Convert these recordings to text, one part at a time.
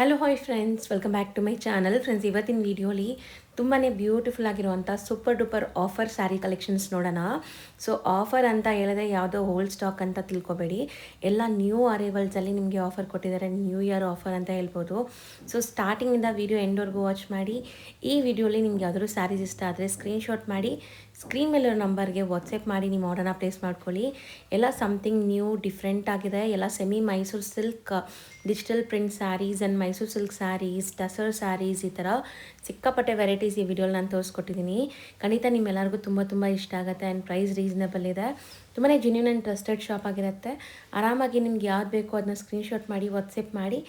Hello hi friends, welcome back to my channel. Friends, ಇವತ್ತಿನ ವಿಡಿಯೋಲಿ ತುಂಬಾ ಬ್ಯೂಟಿಫುಲ್ ಆಗಿರುವಂಥ super duper offer saree collections ನೋಡೋಣ. ಸೊ ಆಫರ್ ಅಂತ ಹೇಳಿದ್ರೆ ಯಾವುದೋ ಓಲ್ಡ್ ಸ್ಟಾಕ್ ಅಂತ ತಿಳ್ಕೊಬೇಡಿ, ಎಲ್ಲ ನ್ಯೂ ಅರೈವಲ್ಸಲ್ಲಿ ನಿಮಗೆ ಆಫರ್ ಕೊಟ್ಟಿದ್ದಾರೆ. ನ್ಯೂ ಇಯರ್ ಆಫರ್ ಅಂತ ಹೇಳ್ಬೋದು. ಸೊ ಸ್ಟಾರ್ಟಿಂಗಿಂದ ವಿಡಿಯೋ ಎಂಡ್ವರೆಗೂ ವಾಚ್ ಮಾಡಿ. ಈ ವಿಡಿಯೋಲಿ ನಿಮ್ಗೆ ಯಾವ್ದಾದ್ರು ಸ್ಯಾರೀಸ್ ಇಷ್ಟ ಆದರೆ ಸ್ಕ್ರೀನ್ಶಾಟ್ ಮಾಡಿ ಸ್ಕ್ರೀನ್ ಮೇಲಿರೋ ನಂಬರ್ಗೆ ವಾಟ್ಸಪ್ ಮಾಡಿ ನಿಮ್ಮ ಆರ್ಡರ್ನ ಪ್ಲೇಸ್ ಮಾಡ್ಕೊಳ್ಳಿ. ಎಲ್ಲ ಸಮಥಿಂಗ್ ನ್ಯೂ ಡಿಫ್ರೆಂಟ್ ಆಗಿದೆ. ಎಲ್ಲ semi Mysuru silk digital print sarees and Mysuru silk sarees, tussar sarees, ಈ ಥರ ಸಿಕ್ಕಾಪಟ್ಟೆ ವೆರೈಟೀಸ್ ಈ ವಿಡಿಯೋಲಿ ನಾನು ತೋರಿಸ್ಕೊಟ್ಟಿದ್ದೀನಿ. ಖಂಡಿತ ನಿಮ್ಮೆಲ್ಲರಿಗೂ ತುಂಬ ಇಷ್ಟ ಆಗುತ್ತೆ. ಆ್ಯಂಡ್ ಪ್ರೈಸ್ ರೀಸನಬಲ್ ಇದೆ. ತುಂಬಾ ಜೆನ್ಯೂನ್ ಆ್ಯಂಡ್ ಟ್ರಸ್ಟೆಡ್ ಶಾಪ್ ಆಗಿರುತ್ತೆ. ಆರಾಮಾಗಿ ನಿಮ್ಗೆ ಯಾವ್ದು ಬೇಕೋ ಅದನ್ನ ಸ್ಕ್ರೀನ್ಶಾಟ್ ಮಾಡಿ ವಾಟ್ಸಪ್ ಮಾಡಿ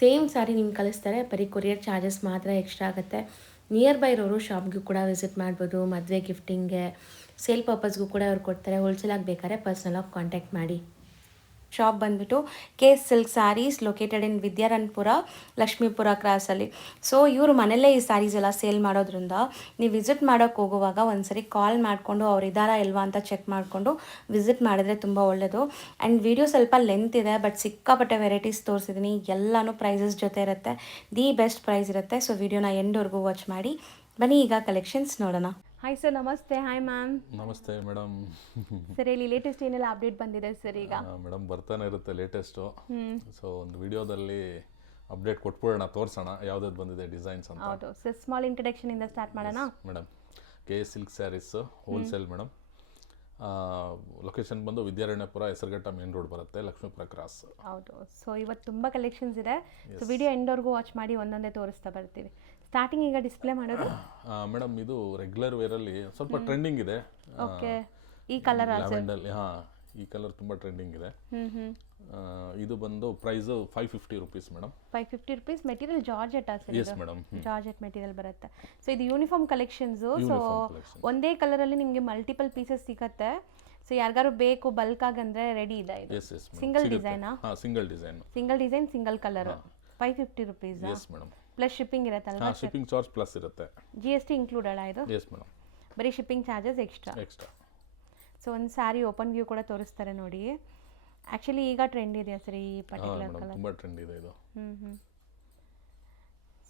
ಸೇಮ್ ಸ್ಯಾರಿ ನಿಮ್ಗೆ ಕಳಿಸ್ತಾರೆ. ಬರೀ ಕೊರಿಯರ್ ಚಾರ್ಜಸ್ ಮಾತ್ರ ಎಕ್ಸ್ಟ್ರಾ ಆಗುತ್ತೆ. ನಿಯರ್ ಬೈ ಇರೋರು ಶಾಪ್ಗೂ ಕೂಡ ವಿಸಿಟ್ ಮಾಡ್ಬೋದು. ಮದುವೆ ಗಿಫ್ಟಿಂಗ್ಗೆ, ಸೇಲ್ ಪರ್ಪಸ್ಗೂ ಕೂಡ ಅವ್ರು ಕೊಡ್ತಾರೆ. ಹೋಲ್ಸೇಲಾಗಿ ಬೇಕಾದ್ರೆ ಪರ್ಸ್ನಲಾಗಿ ಕಾಂಟ್ಯಾಕ್ಟ್ ಮಾಡಿ. ಶಾಪ್ ಬಂದುಬಿಟ್ಟು K silk sarees located in Vidyaranyapura, Lakshmipura ಕ್ರಾಸಲ್ಲಿ. ಸೊ ಇವರು ಮನೆಯಲ್ಲೇ ಈ ಸ್ಯಾರೀಸ್ ಎಲ್ಲ ಸೇಲ್ ಮಾಡೋದ್ರಿಂದ ನೀವು ವಿಸಿಟ್ ಮಾಡೋಕ್ಕೆ ಹೋಗುವಾಗ ಒಂದ್ಸರಿ ಕಾಲ್ ಮಾಡಿಕೊಂಡು ಅವ್ರು ಇದ್ದಾರಾ ಇಲ್ವಾ ಅಂತ ಚೆಕ್ ಮಾಡಿಕೊಂಡು ವಿಸಿಟ್ ಮಾಡಿದ್ರೆ ತುಂಬ ಒಳ್ಳೆಯದು. ಆ್ಯಂಡ್ ವಿಡಿಯೋ ಸ್ವಲ್ಪ ಲೆಂತ್ ಇದೆ, ಬಟ್ ಸಿಕ್ಕಾಪಟ್ಟೆ ವೆರೈಟೀಸ್ ತೋರಿಸಿದ್ದೀನಿ. ಎಲ್ಲನೂ ಪ್ರೈಸಸ್ ಜೊತೆ ಇರುತ್ತೆ. ದಿ ಬೆಸ್ಟ್ ಪ್ರೈಸ್ ಇರುತ್ತೆ. ಸೊ ವಿಡಿಯೋನ ಎಂಡ್ವರೆಗೂ ವಾಚ್ ಮಾಡಿ. ಬನ್ನಿ ಈಗ ಕಲೆಕ್ಷನ್ಸ್ ನೋಡೋಣ. ಹಾಯ್ ಸರ್, ನಮಸ್ತೆ. Hi ma'am. ನಮಸ್ತೆ ಮೇಡಮ್. ಸರ್, ಇಲ್ಲಿ ಲೇಟೆಸ್ಟ್ ಏನೆಲ್ಲ ಅಪ್ಡೇಟ್ ಬಂದಿದೆ ಸರ್ ಈಗ? ಮೇಡಮ್ ಬರ್ತಾನೆ ಇರುತ್ತೆ ಲೇಟೆಸ್ಟು. ಸೊ ಒಂದು ವಿಡಿಯೋದಲ್ಲಿ ಅಪ್ಡೇಟ್ ಕೊಟ್ಬಿಡೋಣ, ತೋರಿಸೋಣ ಯಾವ್ದು ಬಂದಿದೆ ಡಿಸೈನ್ಸ್ ಅಂತ. ಹೌದು ಸರ್, ಸ್ಮಾಲ್ ಇಂಟ್ರಡಕ್ಷನ್ ಇಂದ ಸ್ಟಾರ್ಟ್ ಮಾಡೋಣ madam. K silk sarees wholesale madam. Location ಬಂದು ವಿದ್ಯಾರಣ್ಯಪುರ, ಹೆಸರುಘಟ್ಟ ಮೇನ್ ರೋಡ್ ಬರುತ್ತೆ, ಲಕ್ಷ್ಮೀಪುರ ಕ್ರಾಸ್. ಹೌದು. ಸೊ ಇವತ್ತು ತುಂಬ ಕಲೆಕ್ಷನ್ಸ್ ಇದೆ. ಸೊ ವಿಡಿಯೋ ಎಂಡ್ವರೆಗೂ ವಾಚ್ ಮಾಡಿ ಒಂದೊಂದೇ ತೋರಿಸ್ತಾ ಬರ್ತೀವಿ. ಸ್ಟಾರ್ಟಿಂಗ್ ಈಗ ಡಿಸ್ಪ್ಲೇ ಮಾಡೋದು ಮೇಡಮ್, ಇದು ರೆಗ್ಯುಲರ್ ವೇರಲ್ಲಿ ಸ್ವಲ್ಪ ಟ್ರೆಂಡಿಂಗ್ ಇದೆ. ಓಕೆ, ಈ ಕಲರ್ ಲ್ಯಾವೆಂಡರ್, ಈ ಕಲರ್ ತುಂಬ ಟ್ರೆಂಡಿಂಗ್ ಇದೆ. ಇದು ಬಂದು price 550 rupees madam. 550 rupees. Material georgette yes madam, georgette material ಬರುತ್ತೆ. ಸೊ ಇದು ಯೂನಿಫಾರ್ಮ್ ಕಲೆಕ್ಷನ್ಸು. ಸೊ ಒಂದೇ ಕಲರಲ್ಲಿ ನಿಮಗೆ ಮಲ್ಟಿಪಲ್ ಪೀಸಸ್ ಸಿಗುತ್ತೆ. ಸೊ ಯಾರಿಗಾರು ಬೇಕು ಬಲ್ಕ್ ಆಗಂದ್ರೆ ರೆಡಿ ಇದೆ. ಇದು ಸಿಂಗಲ್ ಡಿಸೈನಾ? Single design, single colour. 550 rupees. Yes madam. Plus shipping ಇರುತ್ತಲ್ವಾ? ಶಿಪ್ಪಿಂಗ್ ಚಾರ್ಜ್ ಪ್ಲಸ್ ಇರುತ್ತೆ. GST ಇನ್ಕ್ಲೂಡೆಡ್ ಇದು? Yes madam. ಬರೀ ಶಿಪ್ಪಿಂಗ್ ಚಾರ್ಜಸ್ ಎಕ್ಸ್ಟ್ರಾ. ಸೊ ಒಂದು ಸ್ಯಾರಿ ಓಪನ್ ವ್ಯೂ ಕೂಡ ತೋರಿಸ್ತಾರೆ ನೋಡಿ. ಆ್ಯಕ್ಚುಲಿ ಈಗ ಟ್ರೆಂಡ್ ಇದೆ ಸರ್ ಈ ಪರ್ಟಿಕ್ಯುಲರ್ ಕಲರ್. ತುಂಬ ಟ್ರೆಂಡ್ ಇದೆ ಇದು.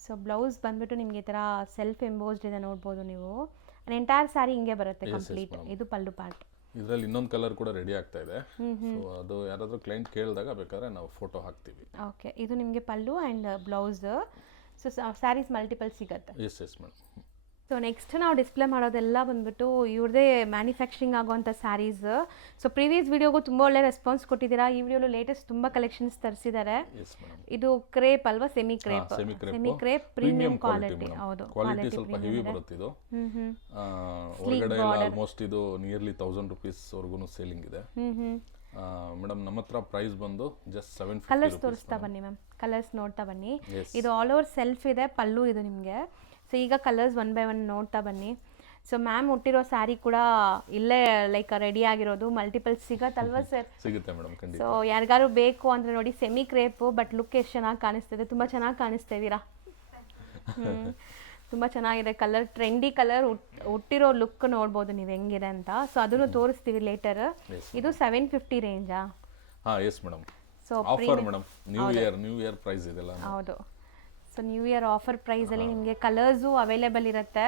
ಸೊ ಬ್ಲೌಸ್ ಬಂದ್ಬಿಟ್ಟು ನಿಮಗೆ ಈ ಥರ ಸೆಲ್ಫ್ ಎಂಬೋಸ್ಡ್ ಇದೆ, ನೋಡ್ಬೋದು ನೀವು. ಎಂಟೈರ್ ಸ್ಯಾರಿ ಹಿಂಗೆ ಬರುತ್ತೆ ಕಂಪ್ಲೀಟ್. ಇದು ಪಲ್ಲು ಪಾರ್ಟ್. ಇದರಲ್ಲಿ ಇನ್ನೊಂದು ಕಲರ್ ಕೂಡ ರೆಡಿ ಆಗ್ತಾ ಇದೆ. ಸೊ ಅದು ಯಾರಾದರೂ ಕ್ಲೈಂಟ್ ಕೇಳಿದಾಗ ಬೇಕಾದ್ರೆ ನಾವು ಫೋಟೋ ಹಾಕ್ತೀವಿ. ಓಕೆ, ಇದು ನಿಮಗೆ ಪಲ್ಲು and blouse. So sarees multiple ಸಿಗುತ್ತೆ. Yes madam. ಸೊ ನೆಕ್ಸ್ಟ್ ನಾವು ಡಿಸ್ಪ್ಲೇ ಮಾಡೋದೆಲ್ಲ ಬಂದ್ಬಿಟ್ಟು ಇವ್ರದೇ ಮ್ಯಾನುಫ್ಯಾಕ್ಚರಿಂಗ್ ಆಗುವಂಥ ಸ್ಯಾರೀಸ್. ಸೊ ಪ್ರೀವಿಯಸ್ ವಿಡಿಯೋಗೂ ತುಂಬ ಒಳ್ಳೆ ರೆಸ್ಪಾನ್ಸ್ ಕೊಟ್ಟಿದ್ದೀರಾ. ಈ ವಿಡಿಯೋಲು ಲೇಟೆಸ್ಟ್ ತುಂಬ ಕಲೆಕ್ಷನ್ಸ್ ತರಿಸಿದ್ದಾರೆ. ಇದು ಕ್ರೇಪ್ ಅಲ್ವಾ? Semi crepe premium quality. ಹೌದು, ಕ್ವಾಲಿಟಿ ಸ್ವಲ್ಪ ಹೆವಿ ಬರುತ್ತೆ ಇದು. ಹೊರಗಡೆ ಆಲ್ಮೋಸ್ಟ್ ಇದು ನಿಯರ್ಲಿ 1000 ರುಪೀಸ್ ವರೆಗೂ ಸೇಲಿಂಗ್ ಇದೆ ಮೇಡಮ್. ನಮ್ಮ ಹತ್ರ ಪ್ರೈಸ್ ಬಂದು ಜಸ್ಟ್ 750. ಕಲರ್ಸ್ ತೋರಿಸ್ತಾ ಬನ್ನಿ ಮ್ಯಾಮ್, ಕಲರ್ಸ್ ನೋಡ್ತಾ ಬನ್ನಿ. ಇದು ಆಲ್ ಓವರ್ ಸೆಲ್ಫ್ ಇದೆ, ಪಲ್ಲು ಇದು ನಿಮಗೆ. ಸೊ ಈಗ ಕಲರ್ಸ್ ಒನ್ ಬೈ ಒನ್ ನೋಡ್ತಾ ಬನ್ನಿ. ಸೊ ಮ್ಯಾಮ್ ಹುಟ್ಟಿರೋ ಸ್ಯಾರಿ ಕೂಡ ಇಲ್ಲೇ ಲೈಕ್ ರೆಡಿ ಆಗಿರೋದು. ಮಲ್ಟಿಪಲ್ ಸಿಗತ್ತಲ್ವಾ ಸರ್? ಸಿಗುತ್ತೆ ಮೇಡಮ್, ಖಂಡಿತ. ಸೊ ಯಾರಿಗಾರು ಬೇಕು ಅಂದರೆ ನೋಡಿ, ಸೆಮಿ ಕ್ರೇಪು, ಬಟ್ ಲುಕ್ ಎಷ್ಟು ಚೆನ್ನಾಗಿ ಕಾಣಿಸ್ತಿದೆ. ತುಂಬ ಚೆನ್ನಾಗಿ ಕಾಣಿಸ್ತಾ ಇದ್ದೀರಾ. ತುಂಬ ಚೆನ್ನಾಗಿದೆ ಕಲರ್, ಟ್ರೆಂಡಿ ಕಲರ್. ಹುಟ್ಟಿರೋ ಲುಕ್ ನೋಡ್ಬೋದು ನೀವು ಹೆಂಗಿದೆ ಅಂತ. ಸೊ ಅದನ್ನು ತೋರಿಸ್ತೀವಿ ಲೇಟರ್. ಇದು 750 ರೇಂಜಾ? Yes madam. So offer madam, new year price ಇದೆಲ್ಲ. ಹೌದು. ಸೊ ನ್ಯೂ ಇಯರ್ ಆಫರ್ ಪ್ರೈಸಲ್ಲಿ ನಿಮಗೆ ಕಲರ್ಸು ಅವೈಲೇಬಲ್ ಇರುತ್ತೆ.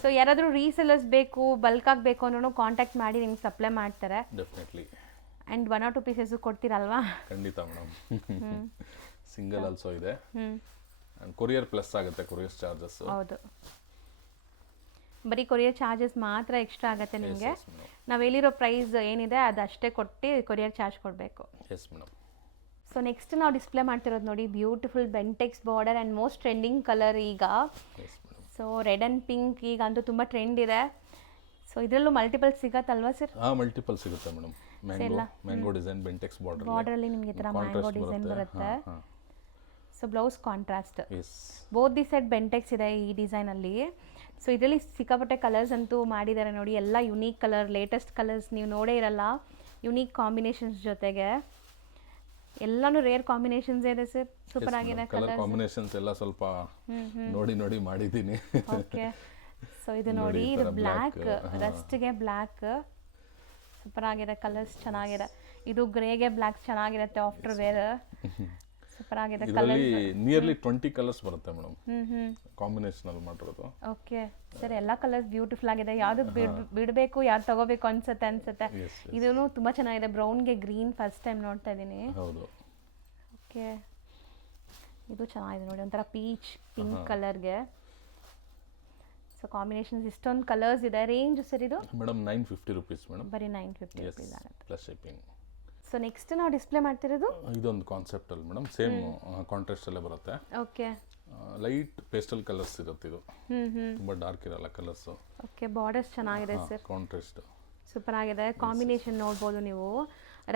ಸೊ ಯಾರಾದರೂ ರೀಸೆಲರ್ಸ್ ಬೇಕು, ಬಲ್ಕಾಗಿ ಬೇಕು ಅಂದ್ರೂ ಕಾಂಟ್ಯಾಕ್ಟ್ ಮಾಡಿ ನಿಮ್ಗೆ ಸಪ್ಲೈ ಮಾಡ್ತಾರೆ. ಡೆಫಿನೆಟ್ಲಿ. ಆ್ಯಂಡ್ 1 or 2 ಪೀಸಸ್ಸು ಕೊಡ್ತೀರಲ್ವಾ? ಖಂಡಿತ ಮೇಡಮ್. ಸಿಂಗಲ್ ಆಲ್ಸೋ ಇದೆ. ಆ್ಯಂಡ್ ಕೊರಿಯರ್ ಪ್ಲಸ್ ಆಗುತ್ತೆ, ಕೊರಿಯರ್ ಚಾರ್ಜಸ್. ಹೌದು, ಬರೀ ಕೊರಿಯರ್ ಚಾರ್ಜಸ್ ಮಾತ್ರ ಎಕ್ಸ್ಟ್ರಾ ಆಗುತ್ತೆ ನಿಮಗೆ. ನಾವು ಹೇಳಿರೋ ಪ್ರೈಸ್ ಏನಿದೆ ಅದಷ್ಟೇ ಕೊಟ್ಟು ಕೊರಿಯರ್ ಚಾರ್ಜ್ ಕೊಡಬೇಕು. S madam. ಸೊ ನೆಕ್ಸ್ಟ್ ನಾವು ಡಿಸ್ಪ್ಲೇ ಮಾಡ್ತಿರೋದು ನೋಡಿ, beautiful Bentex border and most trending colour ಈಗ. ಸೊ ರೆಡ್ ಆ್ಯಂಡ್ ಪಿಂಕ್ ಈಗ ಅಂತೂ ತುಂಬ ಟ್ರೆಂಡ್ ಇದೆ. ಸೊ ಇದರಲ್ಲೂ ಮಲ್ಟಿಪಲ್ ಸಿಗತ್ತಲ್ವಾ ಸರ್? ಮಲ್ಟಿಪಲ್ ಸಿಗುತ್ತೆ ಮೇಡಮ್. ಮ್ಯಾಂಗೋ ಡಿಸೈನ್, ಬೆಂಟೆಕ್ಸ್ ಬಾರ್ಡರಲ್ಲಿ ನಿಮಗೆ ಈ ಥರ ಮ್ಯಾಂಗೋ ಡಿಸೈನ್ ಬರುತ್ತೆ. So blouse contrast. Both the set Bentex ಇದೆ ಈ ಡಿಸೈನಲ್ಲಿ. ಸೊ ಇದರಲ್ಲಿ ಸಿಕ್ಕಾಪಟ್ಟೆ ಕಲರ್ಸ್ ಅಂತೂ ಮಾಡಿದ್ದಾರೆ ನೋಡಿ. ಎಲ್ಲ ಯುನೀಕ್ ಕಲರ್, ಲೇಟೆಸ್ಟ್ ಕಲರ್ಸ್ ನೀವು ನೋಡೇ ಇರಲ್ಲ. ಯುನೀಕ್ ಕಾಂಬಿನೇಷನ್ಸ್ ಜೊತೆಗೆ ಎಲ್ಲಾನು ರೇರ್ ಕಾಂಬಿನೇಷನ್ಸ್ ಇದೆ ಸರ್. ಸೂಪರ್ ಆಗಿದೆ ಕಲರ್ ಕಾಂಬಿನೇಷನ್ಸ್ ಎಲ್ಲ ಸ್ವಲ್ಪ ನೋಡಿ ಮಾಡಿದ್ದೀನಿ. ಓಕೆ. ಸೊ ಇದು ನೋಡಿ, ಇದು ಬ್ಲ್ಯಾಕ್, ರಸ್ಟ್ಗೆ ಬ್ಲ್ಯಾಕ್, ಸೂಪರ್ ಆಗಿದೆ. ಕಲರ್ಸ್ ಚೆನ್ನಾಗಿದೆ. ಇದು ಗ್ರೇಗೆ ಬ್ಲ್ಯಾಕ್ ಚೆನ್ನಾಗಿರುತ್ತೆ ಆಫ್ಟರ್ ವೇರ್. ಸೂಪರ್ ಆಗಿದೆ. ಇದರಲ್ಲಿ ನಿಯರ್ಲಿ 20 ಕಲರ್ಸ್ ಬರುತ್ತೆ ಮೇಡಮ್, ಕಾಂಬಿನೇಷನ್ ಅಲ್ಲಿ ಮಾಡಿರೋದು. ಓಕೆ ಸರ್, ಎಲ್ಲ ಕಲರ್ಸ್ ಬ್ಯೂಟಿಫುಲ್ ಆಗಿದೆ. ಯಾವ್ದು ಬಿಡಬೇಕು ಯಾವ್ದು ತಗೋಬೇಕು ಅನ್ಸುತ್ತೆ. ಇದೂ ತುಂಬಾ ಚೆನ್ನಾಗಿದೆ. ಬ್ರೌನ್ಗೆ ಗ್ರೀನ್ ಫಸ್ಟ್ ಟೈಮ್ ನೋಡ್ತಾ ಇದ್ದೀನಿ. ಹೌದು. ಓಕೆ, ಇದು ಚೆನ್ನಾಗಿದೆ ನೋಡಿ, ಒಂಥರ ಪೀಚ್ ಪಿಂಕ್ ಕಲರ್ಗೆ. ಸೊ ಕಾಂಬಿನೇಷನ್ಸ್ ಇಷ್ಟೊಂದು ಕಲರ್ಸ್ ಇದೆ. ರೇಂಜ್ ಸರ್ ಇದು ಮೇಡಮ್ 950 rupees ಮೇಡಮ್. ಬರೀ 950 rupees ಆಗುತ್ತೆ ಪ್ಲಸ್ ಶಿಪ್ಪಿಂಗ್. ಸೊ ನೆಕ್ಸ್ಟ್ ನಾವು ಡಿಸ್ಪ್ಲೇ ಮಾಡ್ತಿರೋದು ಇದೊಂದು ಕಾನ್ಸೆಪ್ಟ್ ಅಲ್ಲಿ ಮೇಡಮ್, ಸೇಮ್ ಕಾಂಟ್ರಾಸ್ಟ್ ಅಲ್ಲೇ ಬರುತ್ತೆ. ಓಕೆ, ಲೈಟ್ ಪೇಸ್ಟಲ್ ಕಲರ್ಸ್ ಇರುತ್ತೆ ಇದು, ತುಂಬಾ ಡಾರ್ಕ್ ಇರಲ್ಲ ಕಲರ್ಸ್. ಓಕೆ, ಬಾರ್ಡರ್ಸ್ ಚೆನ್ನಾಗಿದೆ ಸರ್, ಕಾಂಟ್ರಾಸ್ಟ್ ಸೂಪರ್ ಆಗಿದೆ. ಕಾಂಬಿನೇಷನ್ ನೋಡ್ಬೋದು ನೀವು.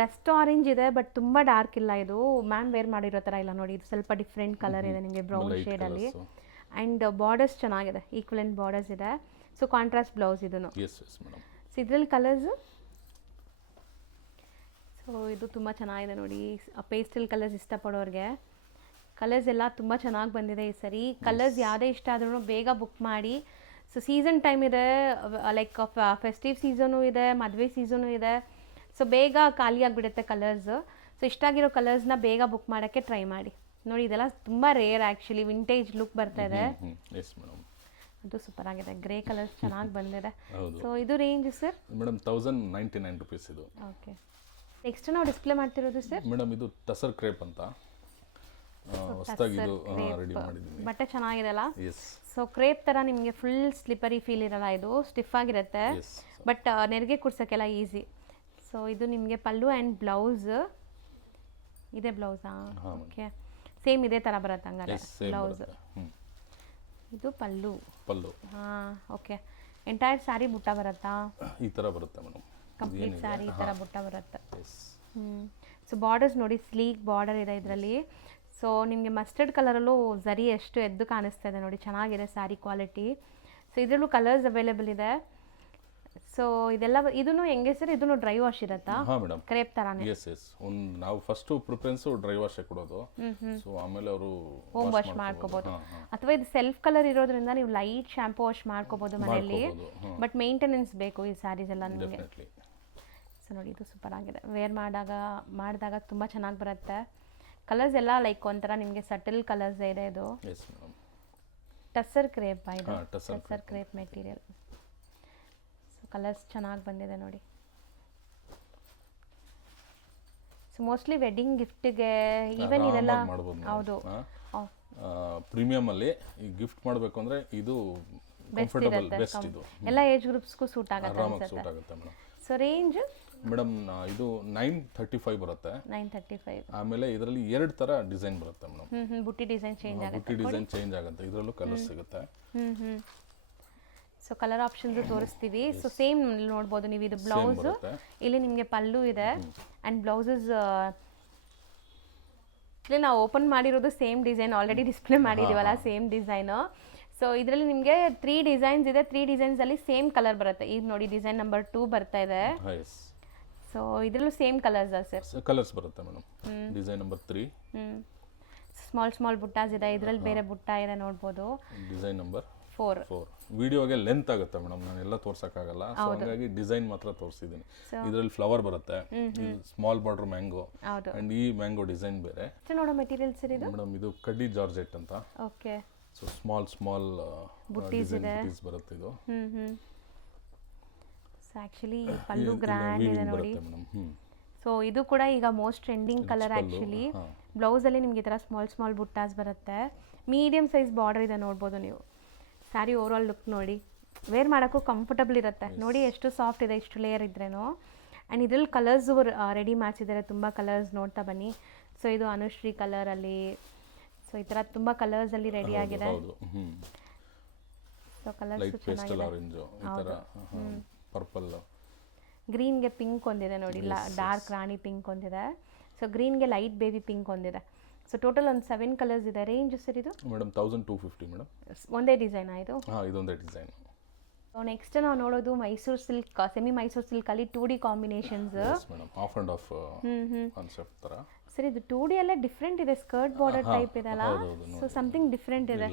ರಸ್ಟ್ ಆರೆಂಜ್ ಇದೆ ಬಟ್ ತುಂಬ ಡಾರ್ಕ್ ಇಲ್ಲ. ಇದು ಮ್ಯಾಮ್ ವೇರ್ ಮಾಡಿರೋ ಥರ ಇಲ್ಲ ನೋಡಿ, ಇದು ಸ್ವಲ್ಪ ಡಿಫ್ರೆಂಟ್ ಕಲರ್ ಇದೆ ನಿಮಗೆ, ಬ್ರೌನ್ ಶೇಡಲ್ಲಿ. ಆ್ಯಂಡ್ ಬಾರ್ಡರ್ಸ್ ಚೆನ್ನಾಗಿದೆ, ಈಕ್ವಲೆಂಟ್ ಬಾರ್ಡರ್ಸ್ ಇದೆ. ಸೊ ಕಾಂಟ್ರಾಸ್ಟ್ ಬ್ಲೌಸ್ ಇದನ್ನು. S madam. ಸೊ ಇದರಲ್ಲಿ ಕಲರ್ಸು, ಸೊ ಇದು ತುಂಬ ಚೆನ್ನಾಗಿದೆ ನೋಡಿ. ಪೇಸ್ಟಲ್ ಕಲರ್ಸ್ ಇಷ್ಟಪಡೋರಿಗೆ ಕಲರ್ಸ್ ಎಲ್ಲ ತುಂಬ ಚೆನ್ನಾಗಿ ಬಂದಿದೆ ಈ ಸರಿ. ಕಲರ್ಸ್ ಯಾವುದೇ ಇಷ್ಟ ಆದ್ರೂ ಬೇಗ ಬುಕ್ ಮಾಡಿ. ಸೊ ಸೀಸನ್ ಟೈಮ್ ಇದೆ, ಲೈಕ್ ಫೆಸ್ಟಿವ್ ಸೀಸನು ಇದೆ, ಮದುವೆ ಸೀಸನು ಇದೆ. ಸೊ ಬೇಗ ಖಾಲಿ ಆಗಿಬಿಡುತ್ತೆ ಕಲರ್ಸ್. ಸೊ ಇಷ್ಟ ಆಗಿರೋ ಕಲರ್ಸ್ನ ಬೇಗ ಬುಕ್ ಮಾಡೋಕ್ಕೆ ಟ್ರೈ ಮಾಡಿ. ನೋಡಿ ಇದೆಲ್ಲ ತುಂಬ ರೇರ್ ಆ್ಯಕ್ಚುಲಿ, ವಿಂಟೇಜ್ ಲುಕ್ ಬರ್ತಾ ಇದೆ. Yes madam. ಅದು ಸೂಪರ್ ಆಗಿದೆ, ಗ್ರೇ ಕಲರ್ಸ್ ಚೆನ್ನಾಗಿ ಬಂದಿದೆ. ಹೌದು. ಸೊ ಇದು ರೇಂಜ್ ಸರ್ ಮೇಡಮ್ 1099 rupees ಇದು. ಓಕೆ, ನೆಕ್ಸ್ಟ್ ನಾವು ಡಿಸ್ಪ್ಲೇ ಮಾಡ್ತಿರೋದು ಸರ್ ಮೇಡಮ್ ಇದು ಟಸರ್ ಕ್ರೇಪ್ ಅಂತ ಹೊಸದಾಗಿ ಇದು ರೆಡಿ ಮಾಡಿದ್ದೀನಿ. ಬಟ್ಟೆ ಚೆನ್ನಾಗಿದೆ ಅಲ್ಲ? ಎಸ್. ಸೊ ಕ್ರೇಪ್ ಥರ ನಿಮಗೆ ಫುಲ್ ಸ್ಲಿಪ್ಪರಿ ಫೀಲ್ ಇರಲ್ಲ, ಇದು ಸ್ಟಿಫ್ ಆಗಿರುತ್ತೆ. ಬಟ್ ನೆರಿಗೆ ಕುಡ್ಸೋಕ್ಕೆಲ್ಲ ಈಸಿ. ಸೊ ಇದು ನಿಮಗೆ ಪಲ್ಲು ಆ್ಯಂಡ್ ಬ್ಲೌಸ್ ಇದೆ. ಬ್ಲೌಸಾ? ಓಕೆ, ಸೇಮ್ ಇದೇ ಥರ ಬರುತ್ತೆ ಹಂಗಾರೆ ಬ್ಲೌಸ್. ಇದು ಪಲ್ಲು. ಹಾಂ, ಓಕೆ. ಎಂಟೈರ್ ಸ್ಯಾರಿ ಬುಟ್ಟ ಬರುತ್ತಾ? ಈ ಥರ ಬರುತ್ತೆ ಮೇಡಮ್, ಕಂಪ್ಲೀಟ್ ಸ್ಯಾರಿ ಈ ಥರ ಬುಟ್ಟ ಬರುತ್ತೆ. ಸೊ ಬಾರ್ಡರ್ಸ್ ನೋಡಿ, ಸ್ಲೀಕ್ ಬಾರ್ಡರ್ ಇದೆ ಇದರಲ್ಲಿ. ಸೊ ನಿಮಗೆ ಮಸ್ಟರ್ಡ್ ಕಲರಲ್ಲೂ ಝರಿ ಎಷ್ಟು ಎದ್ದು ಕಾಣಿಸ್ತಾ ಇದೆ ನೋಡಿ, ಚೆನ್ನಾಗಿದೆ ಸ್ಯಾರಿ ಕ್ವಾಲಿಟಿ. ಸೊ ಇದರಲ್ಲೂ ಕಲರ್ಸ್ ಅವೈಲೇಬಲ್ ಇದೆ. ಸೊ ಇದೆಲ್ಲ ಇದನ್ನು ಹೆಂಗೆ ಸರ್, ಇದನ್ನು ಡ್ರೈ ವಾಶ್ ಇರುತ್ತಾ? ಹಾಂ ಮೇಡಮ್, ಕ್ರೇಪ್ ಥರಾನೇ. ಎಸ್. ನಾವು ಫಸ್ಟು ಪ್ರಿಫರೆನ್ಸು ಡ್ರೈ ವಾಶ್ ಕೊಡೋದು. ಸೊ ಆಮೇಲೆ ಅವರು ಹೋಮ್ ವಾಶ್ ಮಾಡ್ಕೋಬೋದು. ಅಥವಾ ಇದು ಸೆಲ್ಫ್ ಕಲರ್ ಇರೋದ್ರಿಂದ ನೀವು ಲೈಟ್ ಶಾಂಪೂ ವಾಶ್ ಮಾಡ್ಕೋಬೋದು ಮನೆಯಲ್ಲಿ. ಬಟ್ ಮೇಂಟೆನೆನ್ಸ್ ಬೇಕು ಈ ಸ್ಯಾರೀಸ್ ಎಲ್ಲ ನಿಮಗೆ. ಸೊ ನೋಡಿ ಇದು ಸೂಪರ್ ಆಗಿದೆ, ವೇರ್ ಮಾಡಿದಾಗ ತುಂಬ ಚೆನ್ನಾಗಿ ಬರುತ್ತೆ. ಕಲರ್ಸ್ ಎಲ್ಲ ಲೈಕ್ ಒಂಥರ ನಿಮಗೆ ಸಟಲ್ ಕಲರ್ಸ್ ಇದೆ. ಇದು ಟಸರ್ ಕ್ರೇಪ್, ಇದು tussar crepe material. So colours ಚೆನ್ನಾಗಿ ಬಂದಿದೆ ನೋಡಿ. ಸೊ ಮೋಸ್ಟ್ಲಿ ವೆಡ್ಡಿಂಗ್ ಗಿಫ್ಟ್ಗೆ ಈವನ್ ಇದೆಲ್ಲ. ಹೌದು, ಪ್ರೀಮಿಯಂ ಅಲ್ಲಿ ಗಿಫ್ಟ್ ಮಾಡಬೇಕು ಅಂದ್ರೆ ಇದು ಕಂಫರ್ಟಬಲ್ ಬೆಸ್ಟ್. ಇದು ಎಲ್ಲ ಏಜ್ ಗ್ರೂಪ್ಸ್ಗೂ ಸೂಟ್ ಆಗುತ್ತೆ ಮೇಡಮ್. ಸೊ ರೇಂಜ್ ಮೇಡಮ್ ಇದು 935 ಬರುತ್ತೆ. 935. ಆಮೇಲೆ ಇದರಲ್ಲಿ 2 ತರ ಡಿಸೈನ್ ಬರುತ್ತೆ ಮೇಡಮ್. ಬುಟ್ಟಿ ಡಿಸೈನ್ ಚೇಂಜ್ ಆಗುತ್ತೆ. ಬುಟ್ಟಿ ಡಿಸೈನ್ ಚೇಂಜ್ ಆಗುತ್ತೆ, ಇದರಲ್ಲೂ ಕಲರ್ಸ್ ಸಿಗುತ್ತೆ. ಸೊ ಕಲರ್ ಆಪ್ಷನ್ಸ್ ತೋರಿಸ್ತೀವಿ. ಸೊ ಸೇಮ್ ನೋಡ್ಬೋದು ನೀವು. ಇದು ಬ್ಲೌಸ್, ಇಲ್ಲಿ ನಿಮಗೆ ಪಲ್ಲು ಇದೆ ಆ್ಯಂಡ್ ಬ್ಲೌಸಸ್ ಇಲ್ಲಿ ನಾವು ಓಪನ್ ಮಾಡಿರೋದು ಸೇಮ್ ಡಿಸೈನ್, ಆಲ್ರೆಡಿ ಡಿಸ್ಪ್ಲೇ ಮಾಡಿದ್ದೀವಲ್ಲ ಸೇಮ್ ಡಿಸೈನು. ಸೊ ಇದರಲ್ಲಿ ನಿಮಗೆ 3 ಡಿಸೈನ್ಸ್ ಇದೆ. 3 ಡಿಸೈನ್ಸಲ್ಲಿ ಸೇಮ್ ಕಲರ್ ಬರುತ್ತೆ. ಈಗ ನೋಡಿ ಡಿಸೈನ್ ನಂಬರ್ 2 ಬರ್ತಾ ಇದೆ. ಸೊ ಇದರಲ್ಲೂ ಸೇಮ್ ಕಲರ್ಸ್ ಸರ್? ಕಲರ್ಸ್ ಬರುತ್ತೆ ಮೇಡಮ್. Design number 3. ಸ್ಮಾಲ್ ಬುಟ್ಟಾಸ್ ಇದೆ, ಇದರಲ್ಲಿ ಬೇರೆ ಬುಟ್ಟ ಇದೆ ನೋಡ್ಬೋದು. Design number 4. ವಿಡಿಯೋಗೆ ಲೆಂತ್ ಆಗುತ್ತೆ ಮೇಡಮ್, ನಾನು ಎಲ್ಲ ತೋರ್ಸಕ್ಕಾಗಲ್ಲ. ಸೊ ಹಾಗಾಗಿ ಡಿಸೈನ್ ಮಾತ್ರ ತೋರಿಸಿದ್ದೀನಿ. ಇದರಲ್ಲಿ ಫ್ಲವರ್ ಬರುತ್ತೆ, ಸ್ಮಾಲ್ ಬಾರ್ಡರ್ ಮ್ಯಾಂಗೋ ಅಂಡ್ ಈ ಮ್ಯಾಂಗೋ ಡಿಸೈನ್ ಬೇರೆ. ನೋಡೋ ಮೆಟೀರಿಯಲ್ ಸರ್ ಇದು ಮೇಡಮ್, ಇದು ಕಡ್ಡಿ ಜಾರ್ಜೆಟ್ ಅಂತ. ಓಕೆ. ಸೊ ಸ್ಮಾಲ್ ಬುಟ್ಟೀಸ್ ಬರುತ್ತೆ ಇದು. ಸೊ ಆ್ಯಕ್ಚುಲಿ ಪಲ್ಲು ಗ್ರ್ಯಾಂಡ್ ಇದೆ ನೋಡಿ. ಸೊ ಇದು ಕೂಡ ಈಗ ಮೋಸ್ಟ್ ಟ್ರೆಂಡಿಂಗ್ ಕಲರ್ ಆ್ಯಕ್ಚುಲಿ. ಬ್ಲೌಸಲ್ಲಿ ನಿಮ್ಗೆ ಈ ಥರ ಸ್ಮಾಲ್ ಬುಟ್ಟಾಸ್ ಬರುತ್ತೆ. ಮೀಡಿಯಮ್ ಸೈಜ್ ಬಾರ್ಡರ್ ಇದೆ ನೋಡ್ಬೋದು ನೀವು. ಸ್ಯಾರಿ ಓವರಾಲ್ ಲುಕ್ ನೋಡಿ, ವೇರ್ ಮಾಡೋಕ್ಕೂ ಕಂಫರ್ಟಬಲ್ ಇರುತ್ತೆ ನೋಡಿ. ಎಷ್ಟು ಸಾಫ್ಟ್ ಇದೆ ಇಷ್ಟು ಲೇಯರ್ ಇದ್ರೇನು. ಆ್ಯಂಡ್ ಇದರಲ್ಲಿ ಕಲರ್ಸು ರೆಡಿ ಮಾಡಿಸಿದ್ದಾರೆ, ತುಂಬ ಕಲರ್ಸ್ ನೋಡ್ತಾ ಬನ್ನಿ. ಸೊ ಇದು ಅನುಶ್ರೀ ಕಲರಲ್ಲಿ. ಸೊ ಈ ಥರ ತುಂಬ ಕಲರ್ಸಲ್ಲಿ ರೆಡಿ ಆಗಿದೆ. ಸೊ ಕಲರ್ಸು ಚೆನ್ನಾಗಿದೆ. ಹೌದು. ಗ್ರೀನ್ಗೆ ಪಿಂಕ್ ಒಂದಿದೆ ನೋಡಿ, ಡಾರ್ಕ್ ರಾಣಿ ಪಿಂಕ್ ಒಂದಿದೆ. ಸೊ ಗ್ರೀನ್ಗೆ ಲೈಟ್ ಬೇಬಿ ಪಿಂಕ್ ಒಂದಿದೆ. ಸೊ ಟೋಟಲ್ ಒಂದು 7 ಕಲರ್ಸ್ ಇದೆ. ರೇಂಜ್ ಸರ್ ಇದು? Madam 1250 madam. ಒಂದೇ ಡಿಸೈನ್ ಇದು? ಹಾಂ, ಇದೊಂದೇ ಡಿಸೈನ್. ಸೊ ನೆಕ್ಸ್ಟ್ ನಾವು ನೋಡೋದು ಮೈಸೂರು ಸಿಲ್ಕ್, ಸೆಮಿ ಮೈಸೂರು ಸಿಲ್ಕಲ್ಲಿ 2D combinations. Madam half and half concept ಥರ. ಸರ್ ಇದು 2D ಅಲ್ಲೇ ಡಿಫ್ರೆಂಟ್ ಇದೆ, ಸ್ಕರ್ಟ್ ಬಾರ್ಡರ್ ಟೈಪ್ ಇದೆಲ್ಲ. ಸೊ ಸಮಥಿಂಗ್ ಡಿಫ್ರೆಂಟ್ ಇದೆ,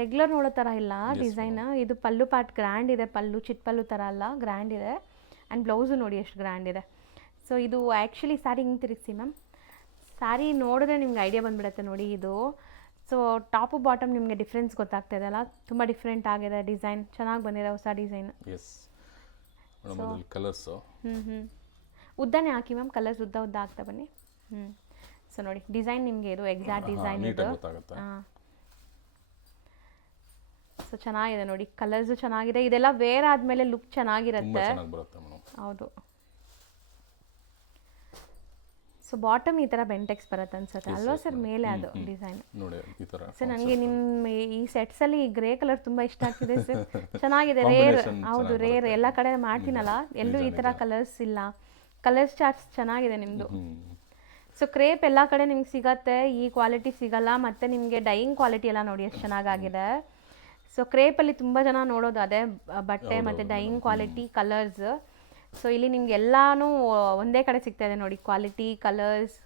ರೆಗ್ಯುಲರ್ ನೋಡೋ ಥರ ಇಲ್ಲ ಡಿಸೈನ್. ಇದು ಪಲ್ಲು ಪಾರ್ಟ್ ಗ್ರ್ಯಾಂಡ್ ಇದೆ, ಪಲ್ಲು ಚಿಟ್ ಪಲ್ಲು ಥರ ಅಲ್ಲ, ಗ್ರ್ಯಾಂಡ್ ಇದೆ. ಆ್ಯಂಡ್ ಬ್ಲೌಸು ನೋಡಿ ಎಷ್ಟು ಗ್ರ್ಯಾಂಡ್ ಇದೆ. ಸೊ ಇದು ಆ್ಯಕ್ಚುಲಿ ಸ್ಯಾರಿ ಹಿಂಗೆ ತಿರುಗಿಸಿ ಮ್ಯಾಮ್. ಸ್ಯಾರಿ ನೋಡಿದ್ರೆ ನಿಮ್ಗೆ ಐಡಿಯಾ ಬಂದ್ಬಿಡುತ್ತೆ ನೋಡಿ ಇದು. ಸೊ ಟಾಪು ಬಾಟಮ್ ನಿಮಗೆ ಡಿಫ್ರೆನ್ಸ್ ಗೊತ್ತಾಗ್ತಾ ಇದೆಯಲ್ಲ, ತುಂಬ ಡಿಫ್ರೆಂಟ್ ಆಗಿದೆ ಡಿಸೈನ್, ಚೆನ್ನಾಗಿ ಬಂದಿದೆ ಹೊಸ ಡಿಸೈನ್. ಎಸ್ ಮೇಡಮ್, ಅದ್ರಲ್ಲಿ ಕಲರ್ಸು ಉದ್ದನೇ ಹಾಕಿ ಮ್ಯಾಮ್, ಕಲರ್ಸ್ ಉದ್ದ ಉದ್ದ ಆಗ್ತಾ ಬನ್ನಿ. ಸೊ ನೋಡಿ ಡಿಸೈನ್ ನಿಮಗೆ ಇದು ಎಕ್ಸಾಕ್ಟ್ ಡಿಸೈನ್ ಇದು. ನೀಟಾಗಿ ಗೊತ್ತಾಗುತ್ತೆ. ಸೊ ಚೆನ್ನಾಗಿದೆ ನೋಡಿ, ಕಲರ್ಸು ಚೆನ್ನಾಗಿದೆ, ಇದೆಲ್ಲ ವೇರ್ ಆದಮೇಲೆ ಲುಕ್ ತುಂಬ ಚೆನ್ನಾಗಿರುತ್ತೆ. ಚೆನ್ನಾಗಿ ಬರುತ್ತೆ ಮೇಡಮ್. ಹೌದು. ಸೊ ಬಾಟಮ್ ಈ ಥರ ಬೆಂಟೆಕ್ಸ್ ಬರುತ್ತೆ ಅನ್ಸುತ್ತೆ ಅಲ್ವಾ ಸರ್, ಮೇಲೆ ಅದು ಡಿಸೈನ್ ನೋಡಿ ಈ ಥರ. ಸರ್ ನನಗೆ ನಿಮ್ಮ ಈ ಸೆಟ್ಸಲ್ಲಿ ಗ್ರೇ ಕಲರ್ ತುಂಬ ಇಷ್ಟ ಆಗ್ತಿದೆ ಸರ್. ಚೆನ್ನಾಗಿದೆ, ರೇರ್. ಹೌದು, ರೇರ್. ಎಲ್ಲ ಕಡೆ ಮಾಡ್ತೀನಲ್ಲ, ಎಲ್ಲೂ ಈ ಥರ ಕಲರ್ಸ್ ಇಲ್ಲ. ಕಲರ್ಸ್ ಚಾರ್ಟ್ಸ್ ಚೆನ್ನಾಗಿದೆ ನಿಮ್ಮದು. ಸೊ ಕ್ರೇಪ್ ಎಲ್ಲ ಕಡೆ ನಿಮ್ಗೆ ಸಿಗತ್ತೆ, ಈ ಕ್ವಾಲಿಟಿ ಸಿಗಲ್ಲ. ಮತ್ತು ನಿಮಗೆ ಡೈಯಿಂಗ್ ಕ್ವಾಲಿಟಿ ಎಲ್ಲ ನೋಡಿ ಎಷ್ಟು ಚೆನ್ನಾಗಾಗಿದೆ. ಸೊ ಕ್ರೇಪಲ್ಲಿ ತುಂಬ ಜನ ನೋಡೋದು ಅದೇ ಬಟ್ಟೆ ಮತ್ತು ಡೈಯಿಂಗ್ ಕ್ವಾಲಿಟಿ, ಕಲರ್ಸ್. ಸೊ ಇಲ್ಲಿ ನಿಮ್ಗೆ ಎಲ್ಲನೂ ಒಂದೇ ಕಡೆ ಸಿಗ್ತಾ ಇದೆ ನೋಡಿ, ಕ್ವಾಲಿಟಿ, ಕಲರ್ಸ್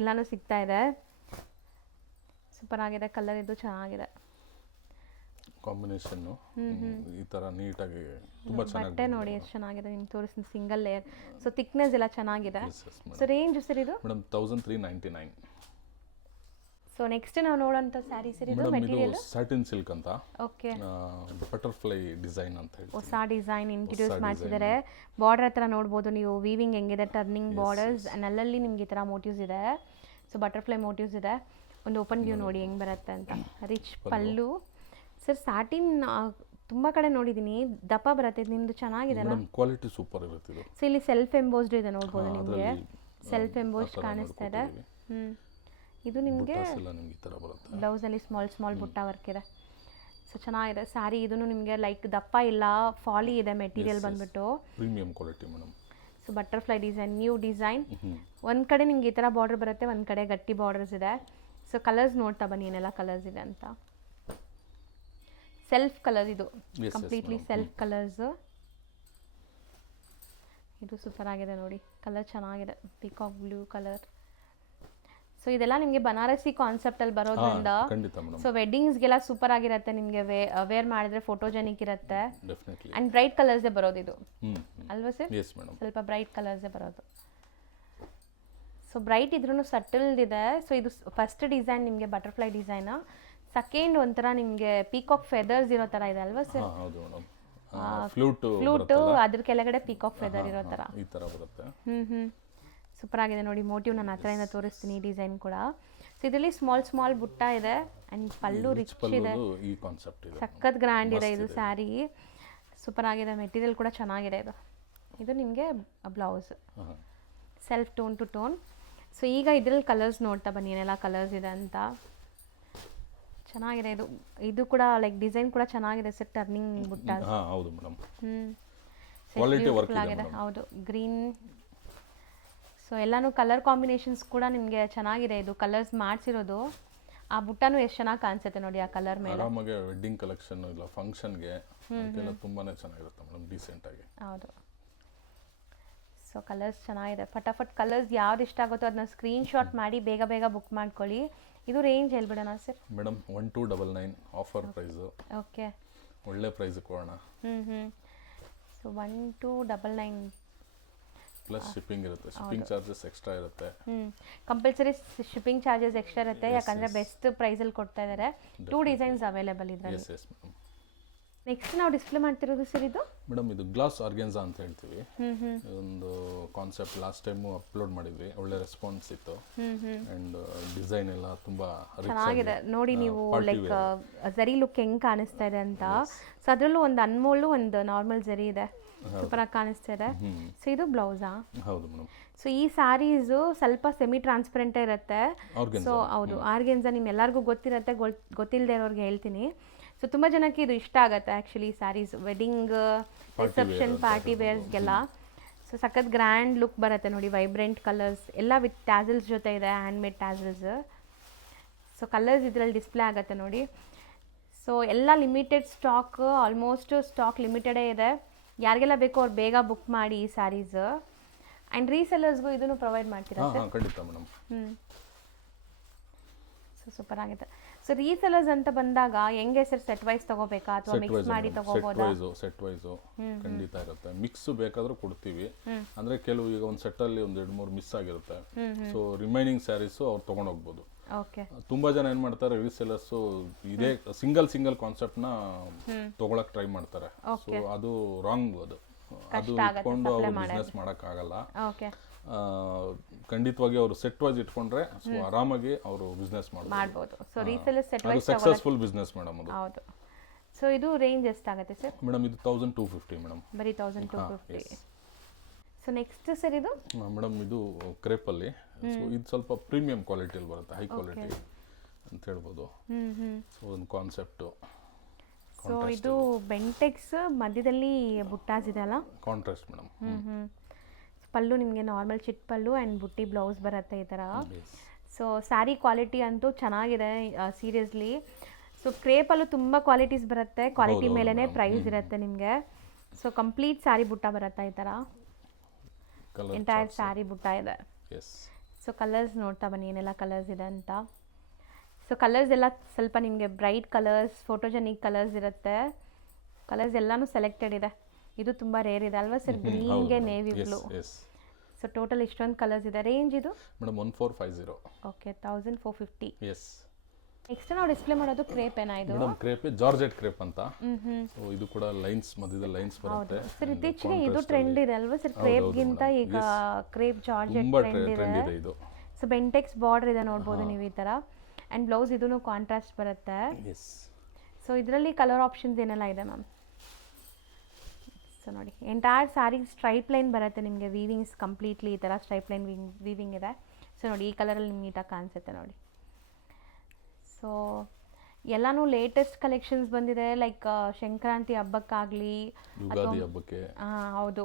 ಎಲ್ಲನೂ ಸಿಗ್ತಾ ಇದೆ. ಸೂಪರ್ ಆಗಿದೆ, ಕಲರ್ ಇದು ಚೆನ್ನಾಗಿದೆ. ಕಾಂಬಿನೇಷನ್ನು ಈ ಥರ ನೀಟಾಗಿ ತುಂಬ ಚೆನ್ನಾಗಿ ಬಟ್ಟೆ ನೋಡಿ ಎಷ್ಟು ಚೆನ್ನಾಗಿದೆ, ನಿಮ್ಗೆ ತೋರಿಸ್ತೀನಿ, ಸಿಂಗಲ್ ಲೇಯರ್. ಸೊ ಥಿಕ್ನೆಸ್ ಎಲ್ಲ ಚೆನ್ನಾಗಿದೆ. ಸೊ ರೇಂಜ್ ಸರ್ ಇದು ಮೇಡಮ್ 1399. ಸೊ ನೆಕ್ಸ್ಟ್ ನಾವು ನೋಡೋಂಥ ಸ್ಯಾರಿ ಸರ್ ಇದು ಮೇಡಮ್ ಇದು ಮೆಟೀರಿಯಲ್. ಸ್ಯಾಟಿನ್ ಸಿಲ್ಕ್ ಅಂತ, ಓಕೆ, ಬಟರ್ಫ್ಲೈ ಡಿಸೈನ್ ಅಂತ ಹೇಳಿ ಹೊಸ ಡಿಸೈನ್ ಇಂಟ್ರೊಡ್ಯೂಸ್ ಮಾಡಿಸಿದ್ದಾರೆ. ಬಾರ್ಡರ್ ಹತ್ರ ನೋಡ್ಬೋದು ನೀವು, ವೀವಿಂಗ್ ಹೆಂಗಿದೆ, ಟರ್ನಿಂಗ್ ಬಾರ್ಡರ್ಸ್, ಅಲ್ಲಲ್ಲಿ ನಿಮ್ಗೆ ಈ ಥರ ಮೋಟಿವ್ಸ್ ಇದೆ. ಸೊ ಬಟರ್ಫ್ಲೈ ಮೋಟಿವ್ಸ್ ಇದೆ. ಒಂದು ಓಪನ್ ವ್ಯೂ ನೋಡಿ ಹೆಂಗೆ ಬರುತ್ತೆ ಅಂತ. ರಿಚ್ ಪಲ್ಲು ಸರ್. ಸ್ಯಾಟಿನ್ ತುಂಬ ಕಡೆ ನೋಡಿದ್ದೀನಿ, ದಪ್ಪ ಬರುತ್ತೆ, ನಿಮ್ಮದು ಚೆನ್ನಾಗಿದೆ ಅಲ್ಲ. ಕ್ವಾಲಿಟಿ ಸೂಪರ್ ಇರುತ್ತೆ ಇದು. ಸೊ ಇಲ್ಲಿ ಸೆಲ್ಫ್ ಎಂಬೋಸ್ಡ್ ಇದೆ ನೋಡ್ಬೋದು ನಿಮಗೆ, ಸೆಲ್ಫ್ ಎಂಬೋಸ್ಡ್ ಕಾಣಿಸ್ತಾ ಇದೆ. ಇದು ನಿಮಗೆ ಬ್ಲೌಸಲ್ಲಿ ಸ್ಮಾಲ್ ಬುಟ್ಟ ವರ್ಕ್ ಇದೆ. ಸೊ ಚೆನ್ನಾಗಿದೆ ಸ್ಯಾರಿ. ಇದೂ ನಿಮಗೆ ಲೈಕ್ ದಪ್ಪ ಇಲ್ಲ, ಫಾಲಿ ಇದೆ ಮೆಟೀರಿಯಲ್ ಬಂದ್ಬಿಟ್ಟು. Premium quality madam. So butterfly design, new design. ಒಂದು ಕಡೆ ನಿಮ್ಗೆ ಈ ಥರ ಬಾರ್ಡರ್ ಬರುತ್ತೆ, ಒಂದು ಕಡೆ ಗಟ್ಟಿ ಬಾರ್ಡರ್ಸ್ ಇದೆ. ಸೊ ಕಲರ್ಸ್ ನೋಡ್ತಾ ಬನ್ನಿ ಏನೆಲ್ಲ ಕಲರ್ಸ್ ಇದೆ ಅಂತ. ಸೆಲ್ಫ್ ಕಲರ್ ಇದು, ಕಂಪ್ಲೀಟ್ಲಿ ಸೆಲ್ಫ್ ಕಲರ್ಸ್. ಇದು ಸೂಪರ್ ಆಗಿದೆ ನೋಡಿ, ಕಲರ್ ಚೆನ್ನಾಗಿದೆ, ಪಿಕಾಕ್ ಬ್ಲೂ ಕಲರ್. ಸೊ ಇದೆಲ್ಲ ನಿಮಗೆ ಬನಾರಸಿ ಕಾನ್ಸೆಪ್ಟಲ್ಲಿ ಬರೋದ್ರಿಂದ ಸೊ ವೆಡ್ಡಿಂಗ್ಸ್ಗೆಲ್ಲ ಸೂಪರ್ ಆಗಿರುತ್ತೆ. ನಿಮಗೆ ವೇರ್ ಮಾಡಿದ್ರೆ ಫೋಟೋಜೆನಿಕ್ ಇರುತ್ತೆ. ಆ್ಯಂಡ್ ಬ್ರೈಟ್ ಕಲರ್ಸೇ ಬರೋದು ಇದು ಅಲ್ವಾ ಸರ್? ಸ್ವಲ್ಪ ಬ್ರೈಟ್ ಕಲರ್ಸೇ ಬರೋದು. ಸೊ ಬ್ರೈಟ್ ಇದ್ರೂ ಸಟಲ್ಡ್ ಇದೆ. ಸೊ ಇದು ಫಸ್ಟ್ ಡಿಸೈನ್ ನಿಮಗೆ ಬಟರ್ಫ್ಲೈ ಡಿಸೈನ್. ಸೆಕೆಂಡ್ ಒಂಥರ ನಿಮಗೆ ಪೀಕಾಕ್ ಫೆದರ್ಸ್ ಇರೋ ಥರ ಇದೆ ಅಲ್ವಾ ಸರ್? ಫ್ಲೂಟು ಅದ್ರ ಕೆಳಗಡೆ ಪೀಕಾಕ್ ಫೆದರ್ ಇರೋ ಥರ ಈ ಥರ ಬರುತ್ತೆ. ಸೂಪರ್ ಆಗಿದೆ ನೋಡಿ. ಮೋಟಿವ್ ನಾನು ಹತ್ರದಿಂದ ತೋರಿಸ್ತೀನಿ ಈ ಡಿಸೈನ್ ಕೂಡ. ಸೊ ಇದರಲ್ಲಿ ಸ್ಮಾಲ್ ಬುಟ್ಟ ಇದೆ ಆ್ಯಂಡ್ ಪಲ್ಲು ರಿಚ್ ಇದೆ, ಸಖತ್ ಗ್ರ್ಯಾಂಡ್ ಇದೆ ಇದು ಸ್ಯಾರಿ. ಸೂಪರ್ ಆಗಿದೆ, ಮೆಟೀರಿಯಲ್ ಕೂಡ ಚೆನ್ನಾಗಿದೆ. ಇದು ನಿಮಗೆ blouse self tone to tone. So ಈಗ ಇದರಲ್ಲಿ ಕಲರ್ಸ್ ನೋಡ್ತಾ ಬನ್ನಿ ಏನೆಲ್ಲ ಕಲರ್ಸ್ ಇದೆ ಅಂತ. ಚೆನ್ನಾಗಿದೆ ಇದು. ಇದು ಕೂಡ ಲೈಕ್ ಡಿಸೈನ್ ಕೂಡ ಚೆನ್ನಾಗಿದೆ ಸರ್, ಟರ್ನಿಂಗ್ ಬುಟ್ಟ. ಹೌದು ಮೇಡಮ್, ಆಗಿದೆ. ಹೌದು, ಗ್ರೀನ್. ಸೊ ಎಲ್ಲನೂ ಕಲರ್ ಕಾಂಬಿನೇಷನ್ಸ್ ಕೂಡ ನಿಮಗೆ ಚೆನ್ನಾಗಿದೆ. ಇದು ಕಲರ್ಸ್ ಮಾಡಿಸಿರೋದು. ಆ ಬುಟ್ಟನೂ ಎಷ್ಟು ಚೆನ್ನಾಗಿ ಕಾಣಿಸುತ್ತೆ ನೋಡಿ ಆ ಕಲರ್ ಮೇಲೆ. ಆರಾಮಾಗಿ ವೆಡ್ಡಿಂಗ್ ಕಲೆಕ್ಷನ್ ಇಲ್ಲ ಫಂಕ್ಷನ್ಗೆ ಅದಕ್ಕೆಲ್ಲ ತುಂಬಾನೇ ಚೆನ್ನಾಗಿರುತ್ತೆ ಮೇಡಮ್, ಡೀಸೆಂಟ್ ಆಗಿ. ಹೌದು. ಸೊ ಕಲರ್ಸ್ ಚೆನ್ನಾಗಿದೆ. ಫಟಾಫಟ್ ಕಲರ್ಸ್ ಯಾವ್ದು ಇಷ್ಟ ಆಗುತ್ತೋ ಅದನ್ನ ಸ್ಕ್ರೀನ್ ಶಾಟ್ ಮಾಡಿ ಬೇಗ ಬುಕ್ ಮಾಡ್ಕೊಳ್ಳಿ. ಇದು ರೇಂಜ್ ಹೇಳ್ಬಿಡೋಣ sir? Madam 1299 offer price. Okay, ಒಳ್ಳೆ ಪ್ರೈಸ್ ಕೊಡೋಣ. ಸೊ 1299 ಪ್ಲಸ್ ಶಿಪ್ಪಿಂಗ್ ಇರುತ್ತೆ. ಶಿಪ್ಪಿಂಗ್ ಚಾರ್ಜಸ್ ಎಕ್ಸ್ಟ್ರಾ ಇರುತ್ತೆ. ಕಂಪಲ್ಸರಿ ಶಿಪ್ಪಿಂಗ್ ಚಾರ್ಜಸ್ ಎಕ್ಸ್ಟ್ರಾ ಇರುತ್ತೆ, ಯಾಕಂದರೆ ಬೆಸ್ಟ್ ಪ್ರೈಸಲ್ಲಿ ಕೊಡ್ತಾ ಇದ್ದಾರೆ. 2 ಡಿಸೈನ್ಸ್ ಅವೈಲೇಬಲ್ ಇದರಲ್ಲಿ. ನೆಕ್ಸ್ಟ್ ನಾವು ಡಿಸ್ಪ್ಲೇ ಮಾಡ್ತಿರೋದು ಸರ್ ಇದು ಮೇಡಮ್, ಇದು ಗ್ಲಾಸ್ ಆರ್ಗೆನ್ಸಾ ಅಂತ ಹೇಳ್ತೀವಿ. ಒಂದು ಕಾನ್ಸೆಪ್ಟ್ ಲಾಸ್ಟ್ ಟೈಮು ಅಪ್ಲೋಡ್ ಮಾಡಿದ್ವಿ, ಒಳ್ಳೆ ರೆಸ್ಪಾನ್ಸ್ ಇತ್ತು. ಅಂಡ್ ಡಿಸೈನ್ ಎಲ್ಲ ತುಂಬಾ ಚೆನ್ನಾಗಿದೆ ನೋಡಿ. ನೀವು ಲೈಕ್ ಝರಿ ಲುಕ್ ಹೆಂಗ್ ಕಾಣಿಸ್ತಾ ಇದೆ ಅಂತ. ಸೊ ಅದರಲ್ಲೂ ಒಂದು ಅನ್ಮೋಲು ಒಂದು ನಾರ್ಮಲ್ ಝರಿ ಇದೆ, ಸೂಪರ್ ಆಗಿ ಕಾಣಿಸ್ತಾ ಇದೆ. ಸೊ ಇದು ಬ್ಲೌಸಾ? ಹೌದು ಮೇಡಮ್. ಸೊ ಈ ಸ್ಯಾರೀಸು ಸ್ವಲ್ಪ ಸೆಮಿ ಟ್ರಾನ್ಸ್ಪರೆಂಟೇ ಇರುತ್ತೆ. ಸೊ ಹೌದು, ಆರ್ಗೆನ್ಸಾ ನಿಮ್ಮೆಲ್ಲರಿಗೂ ಗೊತ್ತಿರುತ್ತೆ, ಗೊತ್ತಿಲ್ಲದೆ ಇರೋರಿಗೆ ಹೇಳ್ತೀನಿ. ಸೊ ತುಂಬ ಜನಕ್ಕೆ ಇದು ಇಷ್ಟ ಆಗುತ್ತೆ actually sarees, wedding, reception, party ವೇರ್ಸ್ಗೆಲ್ಲ. ಸೊ ಸಖತ್ ಗ್ರ್ಯಾಂಡ್ ಲುಕ್ ಬರುತ್ತೆ ನೋಡಿ. ವೈಬ್ರೆಂಟ್ ಕಲರ್ಸ್ ಎಲ್ಲ ವಿತ್ ಟ್ಯಾಸಲ್ಸ್ ಜೊತೆ ಇದೆ, ಹ್ಯಾಂಡ್ಮೇಡ್ ಟ್ಯಾಸಲ್ಸ್. ಸೊ ಕಲರ್ಸ್ ಇದರಲ್ಲಿ ಡಿಸ್ಪ್ಲೇ ಆಗುತ್ತೆ ನೋಡಿ. ಸೊ ಎಲ್ಲ ಲಿಮಿಟೆಡ್ ಸ್ಟಾಕ್, ಆಲ್ಮೋಸ್ಟ್ ಸ್ಟಾಕ್ ಲಿಮಿಟೆಡೇ ಇದೆ. ಯಾರಿಗೆಲ್ಲ ಬೇಕೋ ಅವ್ರು ಬೇಗ ಬುಕ್ ಮಾಡಿ ಈ ಸ್ಯಾರೀಸ್. ಆ್ಯಂಡ್ ರೀಸೆಲ್ಲರ್ಸ್ಗೂ ಇದನ್ನು ಪ್ರೊವೈಡ್ ಮಾಡ್ತೀರಾ ಸರ್? ಖಂಡಿತ ಮೇಡಮ್. ಸೊ ಸೊ ಸೂಪರ್ ಆಗಿದೆ. ಸೊ ರೀಸೆಲರ್ಸ್ ಅಂತ ಬಂದಾಗ ಹೆಂಗೆ ಸರ್, ಸೆಟ್ ವೈಸ್ ತಗೋಬೇಕಾ ಅಥವಾ ಮಿಕ್ಸ್ ಮಾಡಿ ತಗೋಬೋದಾ? ಸೆಟ್ ವೈಸು ಖಂಡಿತ ಇರುತ್ತೆ. ಮಿಕ್ಸ್ ಬೇಕಾದ್ರೂ ಕೊಡ್ತೀವಿ. ಅಂದ್ರೆ ಕೆಲವು ಈಗ ಒಂದು ಸೆಟ್ಟಲ್ಲಿ ಒಂದು 2-3 ಮಿಸ್ ಆಗಿರುತ್ತೆ. ಸೊ ರಿಮೈನಿಂಗ್ ಸ್ಯಾರೀಸು ಅವ್ರು ತೊಗೊಂಡೋಗ್ಬೋದು. ಓಕೆ. ತುಂಬಾ ಜನ ಏನ್ ಮಾಡ್ತಾರೆ, ರೀಸೆಲರ್ಸು ಇದೇ ಸಿಂಗಲ್ ಕಾನ್ಸೆಪ್ಟ್ನ ತಗೊಳಕ್ ಟ್ರೈ ಮಾಡ್ತಾರೆ. ಸೊ ಅದು ರಾಂಗ್. ಅದು ಇಟ್ಕೊಂಡು ಅವ್ರು ಬಿಸ್ನೆಸ್ ಮಾಡೋಕ್ಕಾಗಲ್ಲ. ಓಕೆ. ಖಂಡಿತವಾಗಿ ಅವರು ಸೆಟ್ ವೈಸ್ ಇಟ್ಕೊಂಡ್ರೆ ಸೊ ಆರಾಮಾಗಿ ಅವರು ಬಿಸ್ನೆಸ್ ಮಾಡ್ಬೋದು. So reseller set wise successful business madam ಅದು. ಹೌದು. ಸೊ ಇದು ರೇಂಜ್ ಎಷ್ಟಾಗುತ್ತೆ ಸರ್? ಮೇಡಮ್ ಇದು 1250 ಮೇಡಮ್. ಬರೀ 1250. ಸೊ ನೆಕ್ಸ್ಟ್ ಸರ್ ಇದು ಮೇಡಮ್ ಇದು ಕ್ರೇಪಲ್ಲಿ. ಸೊ ಇದು ಸ್ವಲ್ಪ ಪ್ರೀಮಿಯಂ ಕ್ವಾಲಿಟಿಯಲ್ಲಿ ಬರುತ್ತೆ, ಹೈ ಕ್ವಾಲಿಟಿ ಅಂತ ಹೇಳ್ಬೋದು. ಸೊ ಒಂದು ಕಾನ್ಸೆಪ್ಟು. ಸೊ ಇದು ಬೆಂಟೆಕ್ಸ್ ಮಧ್ಯದಲ್ಲಿ ಬುಟ್ಟಾಸ್ ಇದೆ ಅಲ್ಲ? Contrast madam. ಪಲ್ಲು ನಿಮಗೆ ನಾರ್ಮಲ್ ಚಿಟ್ ಪಲ್ಲು ಆ್ಯಂಡ್ ಬುಟ್ಟಿ ಬ್ಲೌಸ್ ಬರುತ್ತೆ ಈ ಥರ. ಸೊ ಸ್ಯಾರಿ ಕ್ವಾಲಿಟಿ ಅಂತೂ ಚೆನ್ನಾಗಿದೆ ಸೀರಿಯಸ್ಲಿ. ಸೊ ಕ್ರೇಪಲ್ಲೂ ತುಂಬ ಕ್ವಾಲಿಟೀಸ್ ಬರುತ್ತೆ, ಕ್ವಾಲಿಟಿ ಮೇಲೇ ಪ್ರೈಸ್ ಇರುತ್ತೆ ನಿಮಗೆ. ಸೊ ಕಂಪ್ಲೀಟ್ ಸ್ಯಾರಿ ಬುಟ್ಟ ಬರುತ್ತೆ ಈ ಥರ, ಎಂಟೈರ್ ಸ್ಯಾರಿ ಬುಟ್ಟ ಇದೆ. ಸೊ ಕಲರ್ಸ್ ನೋಡ್ತಾ ಬನ್ನಿ ಏನೆಲ್ಲ ಕಲರ್ಸ್ ಇದೆ ಅಂತ. ಸೊ ಕಲರ್ಸ್ ಎಲ್ಲ ಸ್ವಲ್ಪ ನಿಮಗೆ ಬ್ರೈಟ್ ಕಲರ್ಸ್, ಫೋಟೋಜೆನಿಕ್ ಕಲರ್ಸ್ ಇರುತ್ತೆ. ಕಲರ್ಸ್ ಎಲ್ಲನೂ ಸೆಲೆಕ್ಟೆಡ್ ಇದೆ. ಇದು ತುಂಬ ರೇರ್ ಇದೆ ಅಲ್ವಾ ಸರ್? ಗ್ರೀನ್ಗೆ ನೇವಿ ಬ್ಲೂ. ಸೊ ಟೋಟಲ್ ಇಷ್ಟೊಂದು ಕಲರ್ಸ್ ಇದೆ. ರೇಂಜ್ ಇದು ಮೇಡಮ್ 1450. ಓಕೆ, 1450. ಎಸ್. ನೆಕ್ಸ್ಟ್ ನಾವು ಡಿಸ್ಪ್ಲೇ ಮಾಡೋದು ಕ್ರೇಪ್ ಏನಾ ಇದು? ಮೇಡಮ್ ಕ್ರೇಪ್ ಜಾರ್ಜೆಟ್ ಕ್ರೇಪ್ ಅಂತ. ಸೊ ಇದು ಕೂಡ ಲೈನ್ಸ್ ಮಧ್ಯದಲ್ಲಿ ಲೈನ್ಸ್ ಬರುತ್ತೆ. ಸರ್ ಇತ್ತೀಚೆಗೆ ಇದು ಟ್ರೆಂಡ್ ಇದೆ ಅಲ್ವಾ ಸರ್? ಕ್ರೇಪ್ ಗಿಂತ ಈಗ ಕ್ರೇಪ್ ಜಾರ್ಜೆಟ್ ಟ್ರೆಂಡ್ ಇದೆ ಇದು. ಸೊ ಬೆಂಟೆಕ್ಸ್ ಬಾರ್ಡರ್ ಇದೆ ನೋಡ್ಬೋದು ನೀವು ಈ ಥರ. ಆ್ಯಂಡ್ ಬ್ಲೌಸ್ ಇದೂ ಕಾಂಟ್ರಾಸ್ಟ್ ಬರುತ್ತೆ. ಸೊ ಇದರಲ್ಲಿ ಕಲರ್ ಆಪ್ಷನ್ಸ್ ಏನೆಲ್ಲ ಇದೆ ಮ್ಯಾಮ್? ಸೊ ನೋಡಿ ಎಂಟೈರ್ ಸ್ಯಾರಿ ಸ್ಟ್ರೈಪ್ ಲೈನ್ ಬರುತ್ತೆ ನಿಮಗೆ, ವೀವಿಂಗ್ಸ್ ಕಂಪ್ಲೀಟ್ಲಿ ಈ ಥರ ಸ್ಟ್ರೈಪ್ ಲೈನ್ ವೀವಿಂಗ್ ಇದೆ. ಸೊ ನೋಡಿ ಈ ಕಲರಲ್ಲಿ ನಿಮ್ಗೆ ನೀಟಾಗಿ ಕಾಣಿಸುತ್ತೆ ನೋಡಿ. ಸೊ ಎಲ್ಲನೂ ಲೇಟೆಸ್ಟ್ ಕಲೆಕ್ಷನ್ಸ್ ಬಂದಿದೆ, ಲೈಕ್ ಸಂಕ್ರಾಂತಿ ಹಬ್ಬಕ್ಕಾಗಲಿ, ಯುಗಾದಿ ಹಬ್ಬಕ್ಕೆ. ಹೌದು.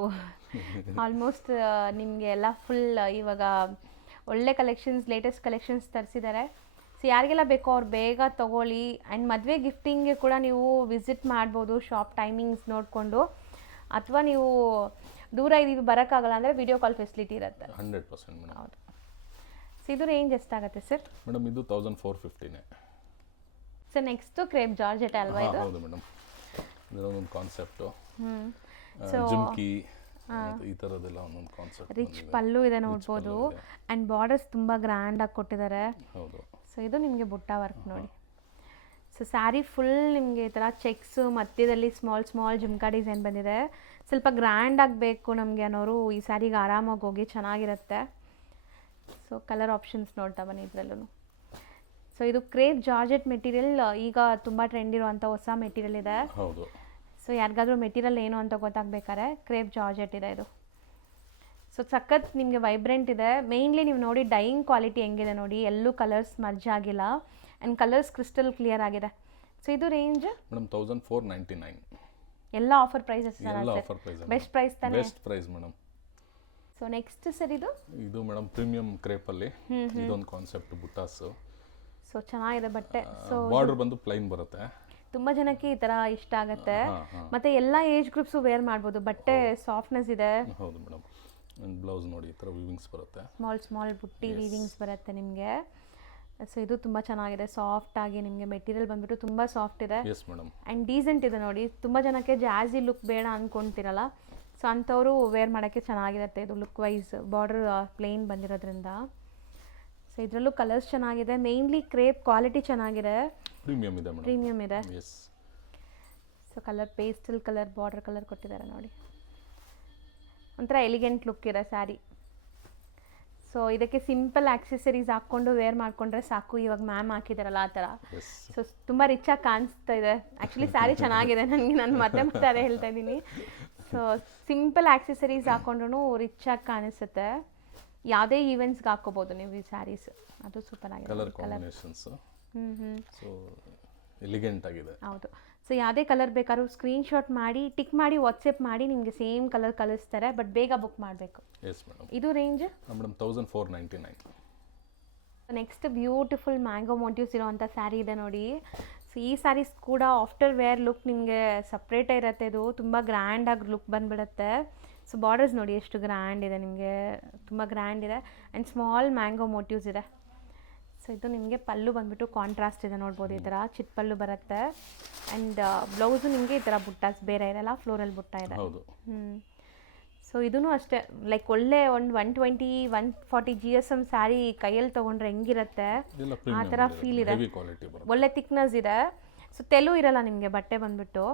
ಆಲ್ಮೋಸ್ಟ್ ನಿಮಗೆ ಎಲ್ಲ ಫುಲ್ ಇವಾಗ ಒಳ್ಳೆ ಕಲೆಕ್ಷನ್ಸ್, ಲೇಟೆಸ್ಟ್ ಕಲೆಕ್ಷನ್ಸ್ ತರಿಸಿದ್ದಾರೆ. ಸೊ ಯಾರಿಗೆಲ್ಲ ಬೇಕೋ ಅವ್ರು ಬೇಗ ತೊಗೊಳ್ಳಿ. ಆ್ಯಂಡ್ ಮದುವೆ ಗಿಫ್ಟಿಂಗ್ಗೆ ಕೂಡ ನೀವು ವಿಸಿಟ್ ಮಾಡ್ಬೋದು ಶಾಪ್ ಟೈಮಿಂಗ್ಸ್ ನೋಡಿಕೊಂಡು. ಅಥವಾ ನೀವು ದೂರ ಇದೀವಿ ಬರೋಕ್ಕಾಗಲ್ಲ ಅಂದರೆ ವಿಡಿಯೋ ಕಾಲ್ ಫೆಸಿಲಿಟಿ ಇರುತ್ತೆ. 100% ಮೇಡಮ್. ಹೌದು. ಸೊ ಇದು ರೇಂಜ್ ಎಷ್ಟಾಗುತ್ತೆ ಸರ್? ಮೇಡಮ್ ಇದು 1450ನೇ. ಸರ್ ನೆಕ್ಸ್ಟು ಕ್ರೇಪ್ ಜಾರ್ಜೆಟ್ ಅಲ್ವಾ ಇದು? ಹೌದು ಮೇಡಮ್. ಇದೊಂದು ಕಾನ್ಸೆಪ್ಟು. ಜುಮ್ಕಿ ಈ ಥರದ್ದೆಲ್ಲ ಒಂದೊಂದು ಕಾನ್ಸೆಪ್ಟ್. ರಿಚ್ ಪಲ್ಲು ಇದೆ ನೋಡ್ಬೋದು. ಆ್ಯಂಡ್ ಬಾರ್ಡರ್ಸ್ ತುಂಬ ಗ್ರ್ಯಾಂಡಾಗಿ ಕೊಟ್ಟಿದ್ದಾರೆ. ಹೌದು. ಸೊ ಇದು ನಿಮಗೆ ಬುಟ್ಟ ವರ್ಕ್ ನೋಡಿ. ಸೊ ಸ್ಯಾರಿ ಫುಲ್ ನಿಮಗೆ ಈ ಥರ ಚೆಕ್ಸು ಮಧ್ಯದಲ್ಲಿ ಸ್ಮಾಲ್ ಜುಮ್ಕಾ ಡಿಸೈನ್ ಬಂದಿದೆ. ಸ್ವಲ್ಪ ಗ್ರ್ಯಾಂಡ್ ಆಗಬೇಕು ನಮಗೆ ಅನ್ನೋರು ಈ ಸ್ಯಾರಿಗೆ ಆರಾಮಾಗಿ ಹೋಗಿ ಚೆನ್ನಾಗಿರುತ್ತೆ. ಸೊ ಕಲರ್ ಆಪ್ಷನ್ಸ್ ನೋಡ್ತಾ ಬನ್ನಿ ಇದರಲ್ಲೂ. ಸೊ ಇದು ಕ್ರೇಪ್ ಜಾರ್ಜೆಟ್ ಮೆಟೀರಿಯಲ್ ಈಗ ತುಂಬ ಟ್ರೆಂಡ್ ಇರುವಂಥ ಹೊಸ ಮೆಟೀರಿಯಲ್ ಇದೆ. ಹೌದು. ಸೊ ಯಾರಿಗಾದ್ರೂ ಮೆಟೀರಿಯಲ್ ಏನು ಅಂತ ಗೊತ್ತಾಗಬೇಕಾದ್ರೆ ಕ್ರೇಪ್ ಜಾರ್ಜೆಟ್ ಇದೆ ಇದು. ಸೊ ಸಖತ್ ನಿಮಗೆ ವೈಬ್ರೆಂಟ್ ಇದೆ. ಮೇಯ್ನ್ಲಿ ನೀವು ನೋಡಿ ಡೈಯಿಂಗ್ ಕ್ವಾಲಿಟಿ ಹೆಂಗಿದೆ ನೋಡಿ, ಎಲ್ಲೂ ಕಲರ್ಸ್ ಮರ್ಜ್ ಆಗಿಲ್ಲ. ಆ್ಯಂಡ್ ಕಲರ್ಸ್ ಕ್ರಿಸ್ಟಲ್ ಕ್ಲಿಯರ್ ಆಗಿದೆ. ಸೊ ಇದು ರೇಂಜ್ ಮೇಡಮ್ 1499. ಎಲ್ಲ ಆಫರ್ ಪ್ರೈಸಸ್ ಬೆಸ್ಟ್ ಪ್ರೈಸ್ ತಾನೆ? Best price madam. So next sir ಇದು ಮೇಡಮ್ ಪ್ರೀಮಿಯಂ ಕ್ರೇಪಲ್ಲಿ ಇದೊಂದು ಕಾನ್ಸೆಪ್ಟ್ ಬುಟ್ಟಾಸ್. ಸೊ ಚೆನ್ನಾಗಿದೆ ಬಟ್ಟೆ. ಸೊ ಬಾರ್ಡರ್ ಬಂದು ಪ್ಲೈನ್ ಬರುತ್ತೆ. ತುಂಬ ಜನಕ್ಕೆ ಈ ಥರ ಇಷ್ಟ ಆಗುತ್ತೆ. ಮತ್ತೆ ಎಲ್ಲ ಏಜ್ ಗ್ರೂಪ್ಸು ವೇರ್ ಮಾಡ್ಬೋದು. ಬಟ್ಟೆ ಸಾಫ್ಟ್ನೆಸ್ ಇದೆ. ಹೌದು ಮೇಡಮ್. ಬ್ಲೌಸ್ ನೋಡಿ ಈ ಥರ ವೀವಿಂಗ್ಸ್ ಬರುತ್ತೆ, ಸ್ಮಾಲ್ ಬುಟ್ಟಿ ವೀವಿಂಗ್ಸ್ ಬರುತ್ತೆ ನಿಮಗೆ. ಸೊ ಇದು ತುಂಬ ಚೆನ್ನಾಗಿದೆ, ಸಾಫ್ಟ್ ಆಗಿ ನಿಮಗೆ ಮೆಟೀರಿಯಲ್ ಬಂದ್ಬಿಟ್ಟು ತುಂಬ ಸಾಫ್ಟ್ ಇದೆ. Yes madam. ಆ್ಯಂಡ್ ಡೀಸೆಂಟ್ ಇದೆ ನೋಡಿ. ತುಂಬ ಜನಕ್ಕೆ ಜಾಝಿ ಲುಕ್ ಬೇಡ ಅಂದ್ಕೊಳ್ತಿರಲ್ಲ, ಸೊ ಅಂಥವರು ವೇರ್ ಮಾಡೋಕ್ಕೆ ಚೆನ್ನಾಗಿರುತ್ತೆ ಇದು ಲುಕ್ ವೈಸ್. ಬಾರ್ಡರ್ ಪ್ಲೇನ್ ಬಂದಿರೋದ್ರಿಂದ. ಸೊ ಇದರಲ್ಲೂ ಕಲರ್ಸ್ ಚೆನ್ನಾಗಿದೆ. ಮೇಯ್ನ್ಲಿ ಕ್ರೇಪ್ ಕ್ವಾಲಿಟಿ ಚೆನ್ನಾಗಿದೆ, ಪ್ರೀಮಿಯಂ ಇದೆ ಮೇಡಮ್. ಪ್ರೀಮಿಯಂ ಇದೆ. Yes. So colour pastel colour border colour ಕೊಟ್ಟಿದ್ದಾರೆ ನೋಡಿ. ಒಂಥರ ಎಲಿಗೆಂಟ್ ಲುಕ್ ಇದೆ ಸ್ಯಾರಿ. ಸೊ ಇದಕ್ಕೆ ಸಿಂಪಲ್ ಆಕ್ಸೆಸರೀಸ್ ಹಾಕ್ಕೊಂಡು ವೇರ್ ಮಾಡಿಕೊಂಡ್ರೆ ಸಾಕು. ಇವಾಗ ಮ್ಯಾಮ್ ಹಾಕಿದಾರಲ್ಲ ಆ ಥರ. ಸೊ ತುಂಬ ರಿಚಾಗಿ ಕಾಣಿಸ್ತಾ ಇದೆ. ಆ್ಯಕ್ಚುಲಿ ಸ್ಯಾರಿ ಚೆನ್ನಾಗಿದೆ ನನಗೆ, ನಾನು ಮತ್ತೆ ಅದೇ ಹೇಳ್ತಾ ಇದ್ದೀನಿ. ಸೊ ಸಿಂಪಲ್ ಆಕ್ಸೆಸರೀಸ್ ಹಾಕ್ಕೊಂಡ್ರೂ ರಿಚಾಗಿ ಕಾಣಿಸುತ್ತೆ. ಯಾವುದೇ ಈವೆಂಟ್ಸ್ಗೆ ಹಾಕೋಬೋದು ನೀವು ಈ ಸ್ಯಾರೀಸ್. ಅದು ಸೂಪರ್ ಆಗಿದೆ. ಕಲರ್ ಕಾಂಬಿನೇಷನ್ಸ್ ಸೊ ಎಲಿಗೆಂಟ್ ಆಗಿದೆ. ಹೌದು. ಸೊ ಯಾವುದೇ ಕಲರ್ ಬೇಕಾದ್ರೂ ಸ್ಕ್ರೀನ್ಶಾಟ್ ಮಾಡಿ ಟಿಕ್ ಮಾಡಿ ವಾಟ್ಸಪ್ ಮಾಡಿ ನಿಮಗೆ ಸೇಮ್ ಕಲರ್ ಕಳಿಸ್ತಾರೆ. ಬಟ್ ಬೇಗ ಬುಕ್ ಮಾಡಬೇಕು. Yes madam. ಇದು range madam 1499. Next beautiful mango motifs ಇರೋವಂಥ ಸ್ಯಾರಿ ಇದೆ ನೋಡಿ. ಸೊ ಈ ಸ್ಯಾರೀಸ್ ಕೂಡ ಆಫ್ಟರ್ ವೇರ್ ಲುಕ್ ನಿಮಗೆ ಸಪ್ರೇಟೇ ಇರುತ್ತೆ. ಇದು ತುಂಬ ಗ್ರ್ಯಾಂಡಾಗಿ ಲುಕ್ ಬಂದುಬಿಡುತ್ತೆ. ಸೊ ಬಾರ್ಡರ್ಸ್ ನೋಡಿ ಎಷ್ಟು ಗ್ರ್ಯಾಂಡ್ ಇದೆ ನಿಮಗೆ, ತುಂಬ ಗ್ರ್ಯಾಂಡ್ ಇದೆ. ಆ್ಯಂಡ್ ಸ್ಮಾಲ್ ಮ್ಯಾಂಗೋ ಮೋಟಿವ್ಸ್ ಇದೆ. ಸೊ ಇದು ನಿಮಗೆ ಪಲ್ಲು ಬಂದ್ಬಿಟ್ಟು ಕಾಂಟ್ರಾಸ್ಟ್ ಇದೆ ನೋಡ್ಬೋದು, ಈ ಥರ ಚಿಕ್ಕ ಪಲ್ಲು ಬರುತ್ತೆ. ಆ್ಯಂಡ್ ಬ್ಲೌಸು ನಿಮಗೆ ಈ ಥರ ಬುಟ್ಟಾಸ್ ಬೇರೆ ಇರಲ್ಲ, ಫ್ಲೋರಲ್ ಬುಟ್ಟ ಇದೆ. ಹೌದು. ಸೊ ಇದೂ ಅಷ್ಟೇ ಲೈಕ್ ಒಳ್ಳೆ ಒಂದು 120 140 GSM ಸ್ಯಾರಿ ಕೈಯಲ್ಲಿ ತೊಗೊಂಡ್ರೆ ಹೆಂಗಿರುತ್ತೆ ಆ ಥರ ಫೀಲ್ ಇದೆ. ಒಳ್ಳೆ ಥಿಕ್ನೆಸ್ ಇದೆ. ಸೊ ತೆಲು ಇರಲ್ಲ ನಿಮಗೆ ಬಟ್ಟೆ ಬಂದ್ಬಿಟ್ಟು.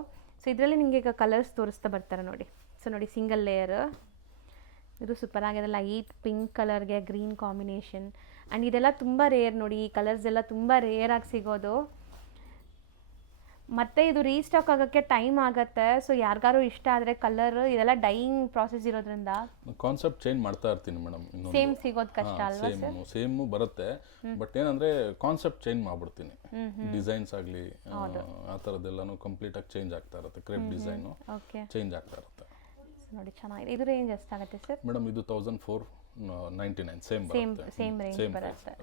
ಸೊ ಇದರಲ್ಲಿ ನಿಮಗೆ ಈಗ ಕಲರ್ಸ್ ತೋರಿಸ್ತಾ ಬರ್ತಾರೆ ನೋಡಿ. ಸೊ ನೋಡಿ ಸಿಂಗಲ್ ಲೇಯರ್, ಇದು ಸೂಪರ್ ಆಗಿದೆ, ಲೈಟ್ ಪಿಂಕ್ ಕಲರ್ಗೆ ಗ್ರೀನ್ ಕಾಂಬಿನೇಷನ್. ಆ್ಯಂಡ್ ಇದೆಲ್ಲ ತುಂಬ ರೇರ್ ನೋಡಿ, ಈ ಕಲರ್ಸ್ ಎಲ್ಲ ತುಂಬ ರೇರಾಗಿ ಸಿಗೋದು. ಮತ್ತು ಇದು ರೀಸ್ಟಾಕ್ ಆಗೋಕ್ಕೆ ಟೈಮ್ ಆಗುತ್ತೆ. ಸೊ ಯಾರಿಗಾರು ಇಷ್ಟ ಆದರೆ ಕಲರ್ ಇದೆಲ್ಲ ಡೈಯಿಂಗ್ ಪ್ರಾಸೆಸ್ ಇರೋದ್ರಿಂದ ಕಾನ್ಸೆಪ್ಟ್ ಚೇಂಜ್ ಮಾಡ್ತಾ ಇರ್ತೀನಿ ಮೇಡಮ್. ಸೇಮ್ ಸಿಗೋದು ಕಷ್ಟ ಅಲ್ವಾ ಸರ್? ಸೇಮ್ ಬರುತ್ತೆ, ಬಟ್ ಏನಂದರೆ ಕಾನ್ಸೆಪ್ಟ್ ಚೇಂಜ್ ಮಾಡ್ಬಿಡ್ತೀನಿ. ಡಿಸೈನ್ಸ್ ಆಗಲಿ ಆ ಥರದ್ದೆಲ್ಲನೂ ಕಂಪ್ಲೀಟಾಗಿ ಚೇಂಜ್ ಆಗ್ತಾ ಇರುತ್ತೆ. ಕ್ರೇಪ್ ಡಿಸೈನು ಚೇಂಜ್ ಆಗ್ತಾ ಇರುತ್ತೆ ನೋಡಿ. ಚೆನ್ನಾಗಿದೆ. ಇದು ರೇಂಜ್ ಎಷ್ಟಾಗುತ್ತೆ ಸರ್? ಮೇಡಮ್ ಇದು 1499 ಸೇಮ್ ರೇಂಜ್ ಬರುತ್ತೆ.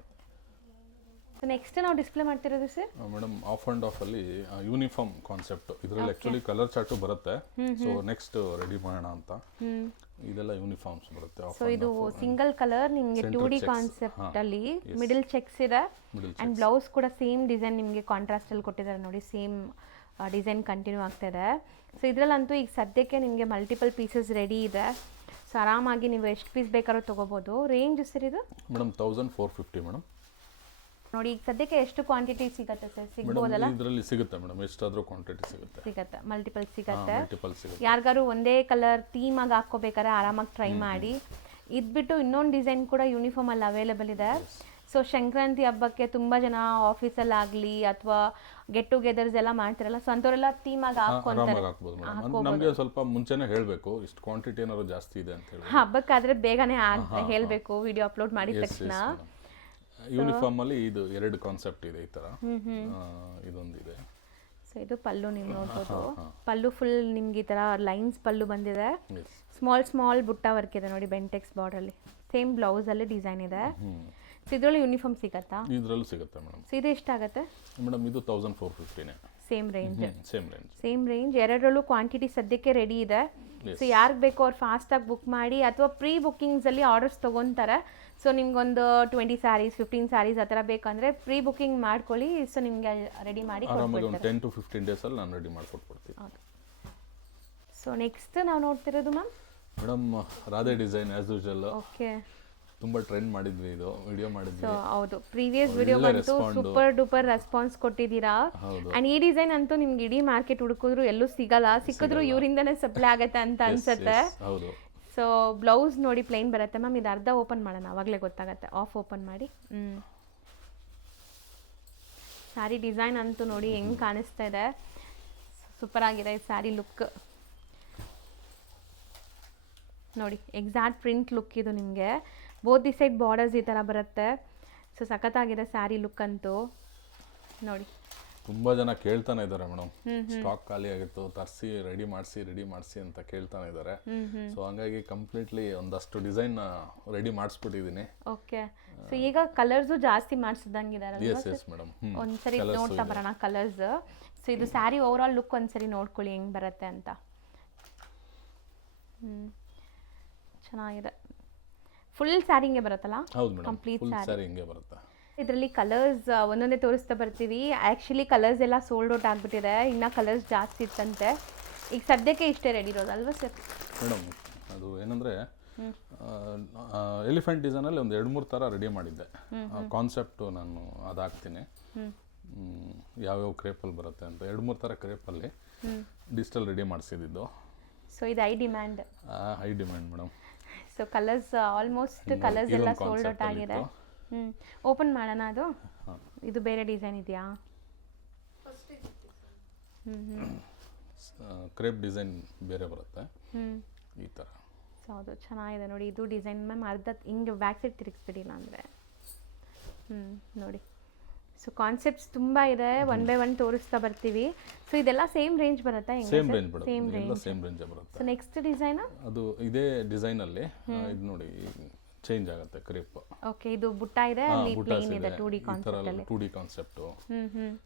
ಸೊ ನೆಕ್ಸ್ಟ್ ನಾವು ಡಿಸ್ಪ್ಲೇ ಮಾಡ್ತಿರೋದು sir madam of and of ಅಲ್ಲಿ ಯೂನಿಫಾರ್ಮ್ ಕಾನ್ಸೆಪ್ಟ್. ಇದರಲ್ಲಿ ಆಕ್ಚುಲಿ ಕಲರ್ ಚಾರ್ಟು ಬರುತ್ತೆ. ಸೊ ನೆಕ್ಸ್ಟ್ ರೆಡಿ ಮಾಡೋಣ ಅಂತ ಇದೆಲ್ಲ ಯೂನಿಫಾರ್ಮ್ಸ್ ಬರುತ್ತೆ. ಸೊ ಇದು ಸಿಂಗಲ್ ಕಲರ್ ನಿಮಗೆ 2D ಕಾನ್ಸೆಪ್ಟ್ ಅಲ್ಲಿ ಮಿಡಲ್ ಚೆಕ್ಸ್ ಇದೆ. ಅಂಡ್ ಬ್ಲೌಸ್ ಕೂಡ ಸೇಮ್ ಡಿಸೈನ್ ನಿಮಗೆ ಕಾಂಟ್ರಾಸ್ಟ್ ಅಲ್ಲಿ ಕೊಟ್ಟಿದ್ದಾರೆ ನೋಡಿ, ಸೇಮ್ ಡಿಸೈನ್ ಕಂಟಿನ್ಯೂ ಆಗ್ತಾ ಇದೆ. ಸೊ ಇದರಲ್ಲಂತೂ ಈಗ ಸದ್ಯಕ್ಕೆ ನಿಮಗೆ ಮಲ್ಟಿಪಲ್ ಪೀಸಸ್ ರೆಡಿ ಇದೆ. ಸೊ ಆರಾಮಾಗಿ ನೀವು ಎಷ್ಟು ಪೀಸ್ ಬೇಕಾದ್ರೂ ತೊಗೋಬೋದು. ರೇಂಜ್ ಸರ್ ಇದು ಮೇಡಮ್ 1450 ಮೇಡಮ್. ನೋಡಿ ಈಗ ಸದ್ಯಕ್ಕೆ ಎಷ್ಟು ಕ್ವಾಂಟಿಟಿ ಸಿಗುತ್ತೆ ಸರ್? ಸಿಗ್ಬೋದಲ್ಲ? ಇದರಲ್ಲಿ ಸಿಗುತ್ತೆ ಮೇಡಮ್, ಎಷ್ಟಾದರೂ ಕ್ವಾಂಟಿಟಿ ಸಿಗುತ್ತೆ, ಮಲ್ಟಿಪಲ್ ಸಿಗುತ್ತೆ. ಯಾರಿಗಾರು ಒಂದೇ ಕಲರ್ ಥೀಮ್ ಆಗಿ ಹಾಕ್ಕೋಬೇಕಾದ್ರೆ ಆರಾಮಾಗಿ ಟ್ರೈ ಮಾಡಿ. ಇದ್ಬಿಟ್ಟು ಇನ್ನೊಂದು ಡಿಸೈನ್ ಕೂಡ ಯೂನಿಫಾರ್ಮ್ ಅಲ್ಲಿ ಅವೈಲೇಬಲ್ ಇದೆ. ಸೊ ಸಂಕ್ರಾಂತಿ ಹಬ್ಬಕ್ಕೆ ತುಂಬ ಜನ ಆಫೀಸಲ್ಲಾಗಲಿ ಅಥವಾ ಗೆಟ್ ಟುಗೆದರ್ಸ್ ಎಲ್ಲ ಮಾಡ್ತಿರಲ್ಲ, ಸೊ ಅಂಥವರೆಲ್ಲ ಥೀಮ್ ಆಗಿ ಹಾಕ್ಕೊಂತಾರೆ. ನಮಗೆ ಸ್ವಲ್ಪ ಮುಂಚೆನೇ ಹೇಳಬೇಕು ಇಷ್ಟು ಕ್ವಾಂಟಿಟಿ ಏನಾದ್ರು ಜಾಸ್ತಿ ಇದೆ ಅಂತ ಹೇಳಿ. ಹಬ್ಬಕ್ಕಾದ್ರೆ ಬೇಗನೆ ಹೇಳಬೇಕು ವಿಡಿಯೋ ಅಪ್ಲೋಡ್ ಮಾಡಿದ ತಕ್ಷಣ. ಯೂನಿಫಾರ್ಮ್ ಅಲ್ಲಿ ಇದು 2 ಕಾನ್ಸೆಪ್ಟ್ ಇದೆ ಈ ತರ, ಇದೊಂದಿದೆ. ಸೊ ಇದು ಪಲ್ಲು ನೀವು ನೋಡ್ಬೋದು. ಪಲ್ಲು ಫುಲ್ ನಿಮ್ಗೆ ಈ ತರ ಲೈನ್ಸ್ ಪಲ್ಲು ಬಂದಿದೆ. ಸ್ಮಾಲ್ ಬುಟ್ಟ ವರ್ಕ್ ಇದೆ ನೋಡಿ, ಬೆಂಟೆಕ್ಸ್ ಬಾರ್ಡರ್ಲಿ. ಸೇಮ್ ಬ್ಲೌಸ್ ಅಲ್ಲಿ ಡಿಸೈನ್ ಇದೆ. ಸೊ ಇದರಲ್ಲಿ ಯೂನಿಫಾರ್ಮ್ ಸಿಗತ್ತಾ? ಇದರಲ್ಲೂ ಸಿಗುತ್ತೆ ಮೇಡಮ್. ಸೊ ಇದು ಎಷ್ಟಾಗುತ್ತೆ ಮೇಡಮ್? ಇದು 1450ನೇ. Same range. Same range. ಎರಡರಲ್ಲೂ ಕ್ವಾಂಟಿಟಿ ಸದ್ಯಕ್ಕೆ ರೆಡಿ ಇದೆ. ಸೊ ಯಾರಿಗೆ ಬೇಕೋ ಅವ್ರು ಫಾಸ್ಟಾಗಿ ಬುಕ್ ಮಾಡಿ ಅಥವಾ ಪ್ರೀ ಬುಕ್ಕಿಂಗ್ಸಲ್ಲಿ ಆರ್ಡರ್ಸ್ ತೊಗೊತಾರೆ. ಸೊ ನಿಮ್ಗೊಂದು 20 ಸ್ಯಾರೀಸ್ 15 ಸ್ಯಾರೀಸ್ ಆ ಥರ ಬೇಕಂದರೆ ಪ್ರೀ ಬುಕ್ಕಿಂಗ್ ಮಾಡ್ಕೊಳ್ಳಿ. ಸೊ ನಿಮಗೆ ರೆಡಿ ಮಾಡಿ 10 to 15 ಡೇಸಲ್ಲಿ ನಾನು ರೆಡಿ ಮಾಡಿಕೊಟ್ಬಿಡ್ತೀನಿ. ಸೊ ನೆಕ್ಸ್ಟ್ ನಾವು ನೋಡ್ತಿರೋದು madam Radhe design as usual. Okay, ತುಂಬಾ ಟ್ರೆಂಡ್ ಮಾಡಿದ್ವಿ, ಇದು ವಿಡಿಯೋ ಮಾಡಿದ್ವಿ. ಹೌದು, ಪ್ರೀವಿಯಸ್ ವಿಡಿಯೋ ಬಂತು, ಸೂಪರ್ ಡೂಪರ್ ರೆಸ್ಪಾನ್ಸ್ ಕೊಟ್ಟಿದ್ದೀರಾ. ಅಂಡ್ ಈ ಡಿಸೈನ್ ಅಂತೂ ನಿಮ್ಗೆ ಇಡೀ ಮಾರ್ಕೆಟ್ ಹುಡುಕಿದ್ರು ಎಲ್ಲೂ ಸಿಗಲ್ಲ, ಸಿಕ್ಕಿದ್ರು ಇವರಿಂದನೇ ಸಪ್ಲೈ ಆಗತ್ತೆ ಅಂತ ಅನ್ಸುತ್ತೆ. ಸೊ ಬ್ಲೌಸ್ ನೋಡಿ ಪ್ಲೇನ್ ಬರುತ್ತೆ ಮ್ಯಾಮ್. ಇದು ಅರ್ಧ ಓಪನ್ ಮಾಡೋಣ, ಅವಾಗಲೇ ಗೊತ್ತಾಗತ್ತೆ. ಆಫ್ ಓಪನ್ ಮಾಡಿ. ಸ್ಯಾರಿ ಡಿಸೈನ್ ಅಂತೂ ನೋಡಿ ಹೆಂಗ್ ಕಾಣಿಸ್ತಾ ಇದೆ, ಸೂಪರ್ ಆಗಿದೆ ಸ್ಯಾರಿ ಲುಕ್ ನೋಡಿ. ಎಕ್ಸಾಕ್ಟ್ ಪ್ರಿಂಟ್ ಲುಕ್ ಇದು ನಿಮಗೆ. ಬೋತ್ ದಿ ಸೈಡ್ ಬಾರ್ಡರ್ಸ್ ಈ ಥರ ಬರುತ್ತೆ. ಸೊ ಸಖತ್ತಾಗಿದೆ ಸ್ಯಾರಿ ಲುಕ್ ಅಂತೂ ನೋಡಿ. ತುಂಬಾ ಜನ ಕೇಳ್ತಾನೆ ಇದ್ದಾರೆ ಮೇಡಮ್, ಸ್ಟಾಕ್ ಖಾಲಿ ಆಗಿತ್ತು, ತರಿಸಿ ರೆಡಿ ಮಾಡಿಸಿ ಅಂತ ಕೇಳ್ತಾನೆ ಇದ್ದಾರೆ. ಸೊ ಹಂಗಾಗಿ ಕಂಪ್ಲೀಟ್ಲಿ ಒಂದಷ್ಟು ಡಿಸೈನ್ ರೆಡಿ ಮಾಡಿಸ್ಬಿಟ್ಟಿದ್ದೀನಿ. ಓಕೆ, ಸೊ ಈಗ ಕಲರ್ಸು ಜಾಸ್ತಿ ಮಾಡಿಸಿದಂಗಿದ್ದಾರೆ. Yes madam. ಒಂದ್ಸರಿ ನೋಡ್ತಾ ಬರೋಣ ಕಲರ್ಸ್. ಸೊ ಇದು ಸ್ಯಾರಿ ಓವರ್ ಆಲ್ ಲುಕ್ ಒಂದ್ಸರಿ ನೋಡ್ಕೊಳ್ಳಿ ಹೆಂಗ್ ಬರುತ್ತೆ ಅಂತ. ಚೆನ್ನಾಗಿದೆ. ಫುಲ್ ಸ್ಯಾರಿ ಹಿಂಗೆ ಬರುತ್ತಲ್ಲ? ಹೌದು ಮೇಡಮ್, ಕಂಪ್ಲೀಟ್ ಸ್ಯಾರಿ ಹಿಂಗೆ ಬರುತ್ತೆ. ಇದರಲ್ಲಿ ಕಲರ್ಸ್ ಒಂದೊಂದೇ ತೋರಿಸ್ತಾ ಬರ್ತೀವಿ. ಆ್ಯಕ್ಚುಲಿ ಕಲರ್ಸ್ ಎಲ್ಲ ಸೋಲ್ಡ್ ಔಟ್ ಆಗಿಬಿಟ್ಟಿದೆ, ಇನ್ನು ಕಲರ್ಸ್ ಜಾಸ್ತಿ ಇತ್ತಂತೆ. ಈಗ ಸದ್ಯಕ್ಕೆ ಇಷ್ಟೇ ರೆಡಿ ಇರೋದಲ್ವಾ ಸರ್? ಮೇಡಮ್ ಅದು ಏನಂದರೆ ಎಲಿಫೆಂಟ್ ಡಿಸೈನಲ್ಲಿ ಒಂದು 2-3 ಥರ ರೆಡಿ ಮಾಡಿದ್ದೆ. ಕಾನ್ಸೆಪ್ಟು ನಾನು ಅದಾಗ್ತೀನಿ, ಯಾವ್ಯಾವ ಕ್ರೇಪಲ್ಲಿ ಬರುತ್ತೆ ಅಂತ 2-3 ಥರ ಕ್ರೇಪಲ್ಲಿ ಡಿಜಿಟಲ್ ರೆಡಿ ಮಾಡಿಸಿದ್ದು. ಸೊ ಇದು high demand madam. So colours almost colours ಎಲ್ಲ ಸೋಲ್ಡ್ ಔಟ್ ಆಗಿದೆ. ಓಪನ್ ಮಾಡೋಣ ಅದು. ಇದು ಬೇರೆ ಡಿಸೈನ್ ಇದೆಯಾ? ಕ್ರೇಪ್ ಡಿಸೈನ್ ಬೇರೆ ಬರುತ್ತೆ ಈ ಥರ. ಸೊ ಅದು ಚೆನ್ನಾಗಿದೆ ನೋಡಿ. ಇದು ಡಿಸೈನ್ ಮ್ಯಾಮ್ ಅರ್ಧ ಹಿಂಗೆ ಬ್ಯಾಕ್ ಸೈಡ್ ತಿರುಗಿಸ್ಬಿಡಿಲ್ಲ ಅಂದರೆ. ನೋಡಿ, ಸೊ ಕಾನ್ಸೆಪ್ಟ್ಸ್ ತುಂಬ ಇದೆ, 1 by 1 ತೋರಿಸ್ತಾ ಬರ್ತೀವಿ. ಸೊ ಇದೆಲ್ಲ ಸೇಮ್ ರೇಂಜ್ ಬರುತ್ತಾ? ಸೇಮ್ ರೇಂಜ್ ಬರುತ್ತೆ. ಸೊ ನೆಕ್ಸ್ಟ್ ಡಿಸೈನ್ ಅದು ಇದೇ ಡಿಸೈನಲ್ಲಿ ಇದು ನೋಡಿ ಚೇಂಜ್ ಆಗುತ್ತೆ ಕ್ರೇಪ್. ಓಕೆ, ಇದು ಬುಟ್ಟ ಇದೆ, ಅಲ್ಲಿ ಪ್ಲೇನ್ ಇದೆ 2D ಕಾನ್ಸೆಪ್ಟ್ ಅಲ್ಲಿ. 2D concept.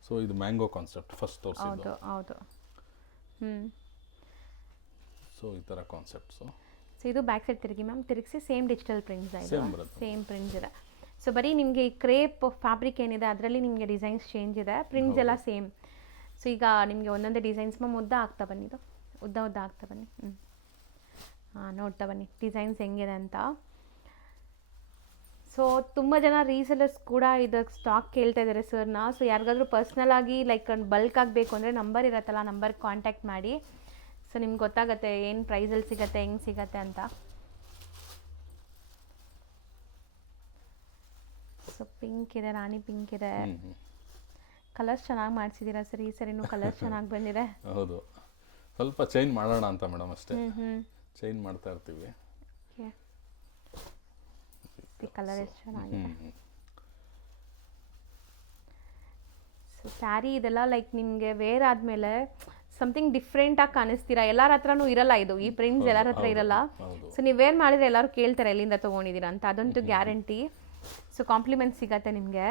ಸೊ ಇದು ಮ್ಯಾಂಗೋ ಕಾನ್ಸೆಪ್ಟ್ ಫಸ್ಟ್ ತೋರಿಸಿದ್ದು. ಹೌದು. ಸೊ ಈ ತರ ಕಾನ್ಸೆಪ್ಟ್ಸ್. ಸೊ ಇದು ಬ್ಯಾಕ್ ಸೈಡ್ ತಿರುಗಿ ಮ್ಯಾಮ್, ತಿರುಗಿಸಿ ಸೇಮ್ ಡಿಜಿಟಲ್ ಪ್ರಿಂಟ್ಸ್ ಇದೆ, ಸೇಮ್ ಪ್ರಿಂಟ್ಸ್ ಇದೆ. ಸೊ ಬರೀ ನಿಮಗೆ ಈ ಕ್ರೇಪ್ ಫ್ಯಾಬ್ರಿಕ್ ಏನಿದೆ ಅದರಲ್ಲಿ ನಿಮಗೆ ಡಿಸೈನ್ಸ್ ಚೇಂಜ್ ಇದೆ, ಪ್ರಿಂಟ್ಸ್ ಎಲ್ಲ ಸೇಮ್. ಸೊ ಈಗ ನಿಮಗೆ ಒಂದೊಂದೇ ಡಿಸೈನ್ಸ್ ಉದ್ದ ಆಗ್ತಾ ಬನ್ನಿದು, ಉದ್ದ ಆಗ್ತಾ ಬನ್ನಿ. ಹಾಂ, ನೋಡ್ತಾ ಬನ್ನಿ ಡಿಸೈನ್ಸ್ ಹೆಂಗಿದೆ ಅಂತ. ಸೊ ತುಂಬ ಜನ ರೀಸೆಲರ್ಸ್ ಕೂಡ ಇದಕ್ಕೆ ಸ್ಟಾಕ್ ಕೇಳ್ತಾ ಇದ್ದಾರೆ ಸರ್ನ. ಸೊ ಯಾರಿಗಾದ್ರೂ ಪರ್ಸ್ನಲ್ ಆಗಿ ಲೈಕ್ ಬಲ್ಕ್ ಆಗಬೇಕು ಅಂದರೆ ನಂಬರ್ ಇರುತ್ತಲ್ಲ, ನಂಬರ್ಗೆ ಕಾಂಟ್ಯಾಕ್ಟ್ ಮಾಡಿ. ಸೊ ನಿಮ್ಗೆ ಗೊತ್ತಾಗುತ್ತೆ ಏನು ಪ್ರೈಸಲ್ಲಿ ಸಿಗುತ್ತೆ, ಹೆಂಗೆ ಸಿಗುತ್ತೆ ಅಂತ. ಸೊ ಪಿಂಕ್ ಇದೆ, ರಾಣಿ ಪಿಂಕ್ ಇದೆ. ಕಲರ್ಸ್ ಚೆನ್ನಾಗಿ ಮಾಡಿಸಿದ್ದೀರಾ ಸರ್, ಈ ಸರಿನೂ ಕಲರ್ಸ್ ಚೆನ್ನಾಗಿ ಬಂದಿದೆ. ಹೌದು, ಸ್ವಲ್ಪ ಚೇಂಜ್ ಮಾಡೋಣ ಅಂತ ಮೇಡಮ್ ಅಷ್ಟೇ, ಚೇಂಜ್ ಮಾಡ್ತಾ ಇರ್ತೀವಿ. ಕಲರ್ ಎಷ್ಟು ಚೆನ್ನಾಗಿದೆ. ಸೊ ಸ್ಯಾರಿ ಇದೆಲ್ಲ ಲೈಕ್ ನಿಮಗೆ ವೇರ್ ಆದಮೇಲೆ ಸಮಥಿಂಗ್ ಡಿಫ್ರೆಂಟಾಗಿ ಕಾಣಿಸ್ತೀರಾ. ಎಲ್ಲರ ಹತ್ರನೂ ಇರಲ್ಲ ಇದು, ಈ ಪ್ರಿಂಟ್ಸ್ ಎಲ್ಲರ ಹತ್ರ ಇರಲ್ಲ. ಸೊ ನೀವು ವೇರ್ ಮಾಡಿದರೆ ಎಲ್ಲರೂ ಕೇಳ್ತಾರೆ ಎಲ್ಲಿಂದ ತೊಗೊಂಡಿದ್ದೀರಾ ಅಂತ, ಅದಂತೂ ಗ್ಯಾರಂಟಿ. ಸೊ ಕಾಂಪ್ಲಿಮೆಂಟ್ ಸಿಗತ್ತೆ ನಿಮಗೆ.